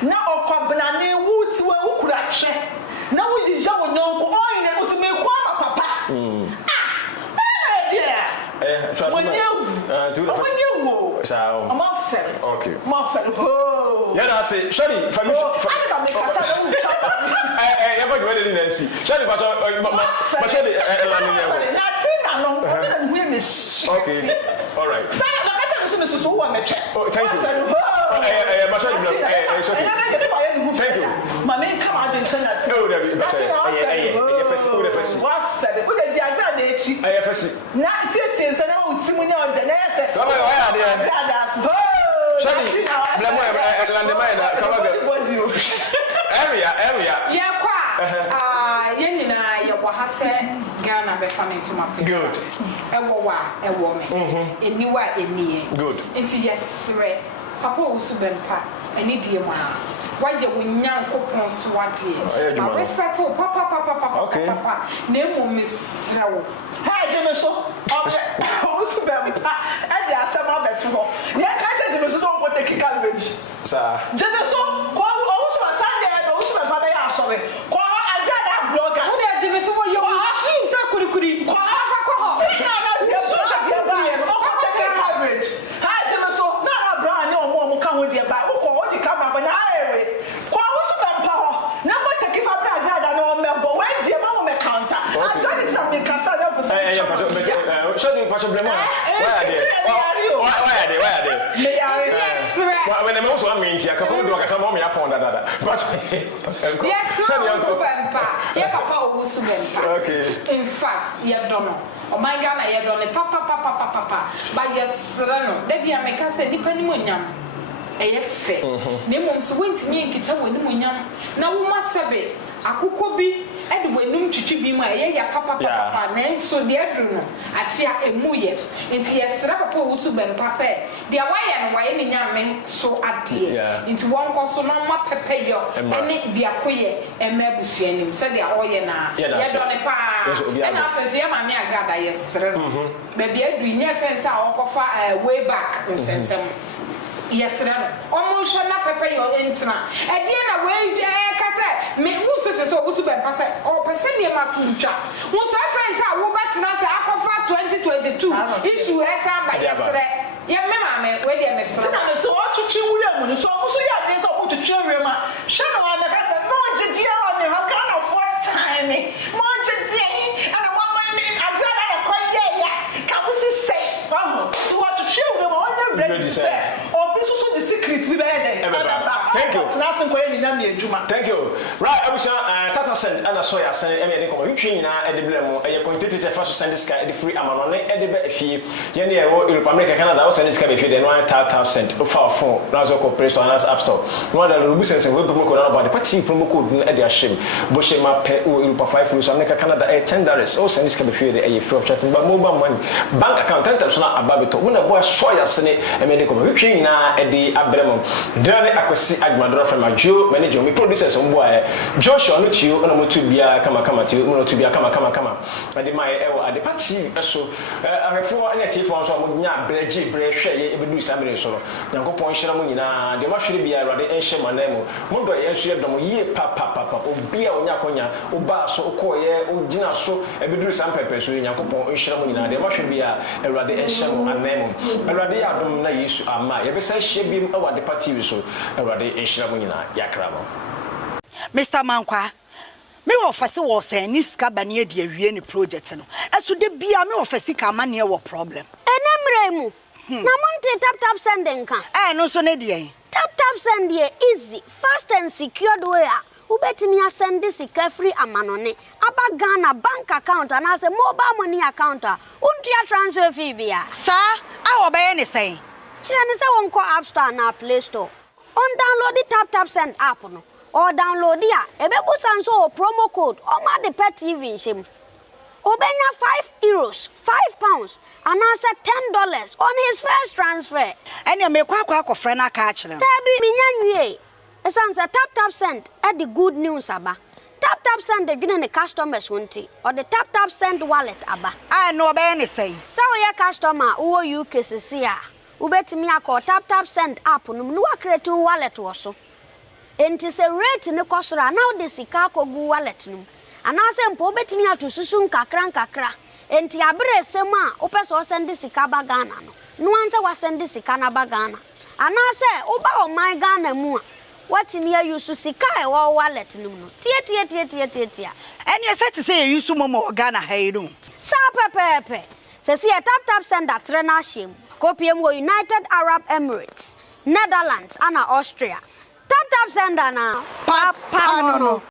na okobna ni wuti we ukura hwe na wo yi ja wo nyonko oyin ne so me kwa papa when you so I'm off okay oh yeah that's it sorry for me I go go dey Nancy sorry but sorry Natina no okay all right say na ka tell me so wo me twa oh thank you but sorry thank you Mame come out in China oh first what said we dey agree dey echi first na tie say na uti mu nya de na say come on why are there sorry blamo land mine come on area ye kwa ye nyina ye wo ha se Ghana be fa me to my place good e wo me eniwa enie good nti yesre papa Owusu Bempah eni die mu a waje wo nyankopon so wade ma respect o papa na emu mesra wo ha je me so Owusu Bempah e dey asema beto ho ye ka je me so ko take cabbage sir je me so ko Owusu Sunday Owusu Bempah be ya so be ko agrada blogger wo dey je me so wo yo shi sa kurikuri ko afa ko ho se na ye so sa be ba ye ko take cabbage ha je me so na brand ni omo ka ho de ba ko o di camera ba na ewe ko Owusu Bempah ho na ko take fa bra agrada no member we je ma wo me counter I don't need some kasa na bo so you pacho blamo why are they yes right when I'm also mean I can do kasa mo me upon that but yes Owusu Bempah ye papa Owusu Bempah okay in fact ye don't know o my Ghana ye don't know papa but yes no da bia me ka say nipa ni mo nyam eye fe na mom so wentimi enkita wani mo nyam na wo masebe akukọ bi ede wanum twitwi bi mu eye ya papa na enso de adru no achia emuye nti yesra papa Owusu Bempah say de waye no waye ni nyame so ade nti won koso no ma pepeyo ene biakoye emabusuanim say de oye na ye do ne pa ena afeso ye mame agrada yesre no ba bia adu nya fense a okofa way back nsensem yesre no omo hwe na pepeyo entra e de na we ka say me wusu te so Owusu Bempah say o pese ne ma tuntwa wusu afense a wo betina say akofa 2022 issue esa ba yesre ye me mame we de mesra na me so o twitwi wura mu no so omo so ya de so o twitwi wura ma hwe no ma ka say mo jidi a me ha ka na for time mo jidi ana mo me agrada na ko ye ya ka busi say wa ho so o twitwi wura ma o nya break say o bi so the secret bi be there Thank you. Thank you. Right, I was Tata send and I saw ya send any coming at the blame. A quantitative first send this guy the free amount at the fee. Yenny, America, Canada, or send this guy if you didn't Tata sent for phone. Nazo Play Store and App Store. One of the Rubus and we promo code about the party promo code at their shame. Bushy map Europa 5 rules, America, Canada, $10. Or send this guy if you a free of chatting, but mobile money. Bank account 10,000 about it. When a boy saw ya send it, and made a coming at the Abremon. Then I could see Agmadra from my Joe manager, me producers on boy. Joshua, not you, and I'm to be a come to you, to be a come. I did my at the party, so I have 4 native ones on Breji, share, even do some sort. Yanko Point Sharamuna, there must be a rather ancient manemo. Mondo, yes, you have done ye papa, or beer or Yakonia, or Bass, or Koye, or Gina, so I will do some peppers with Yanko Point Sharamuna. There must be a rather ancient manemo. A rather Adam Nais, my ever says she be over the party, so a rather ancient Yakramo. Mr. Mankwa, me officer was saying this cabane de any project. As to the be a me officer come near what problem. Enemremu. Namonte tap sending can. No so nedia. Tap send ye easy, fast and secured way. Ubetimi send this free amanone. Aba Ghana bank account and as a mobile money account. Untia transfer fee via. Sir, I will buy anything. Chinese won't call App Store na Play Store. On download the tap send app no. Or download ya. Ebebu sanso promo code. Oma the pet TV shim. Obenya €5, £5, and answer $10 on his first transfer. And you make quack friend a catch them. Tabi minyanwe. Esansa tap send at the good news aba. Tap send the giving the customers wanti or the tap send wallet aba. I know about anything. So your customer who you KCCA. Ubetimi ako tap send app no create wallet also. And it's a rate in the costra now the Sikako wallet no. And I say mpo betimi atu susun kakra. Enti abre sema opeso send sikaba Ghana no. No answer was send sikana ba Ghana. And I say oba o my Ghana mu. What me use sika e wo wallet no no. Tie. And you said to say you use momo Ghana hey no. Sa pepe. Se see a tap send that trainer shim. Kopium wo United Arab Emirates, Netherlands and Austria. Tap send na. Papa no.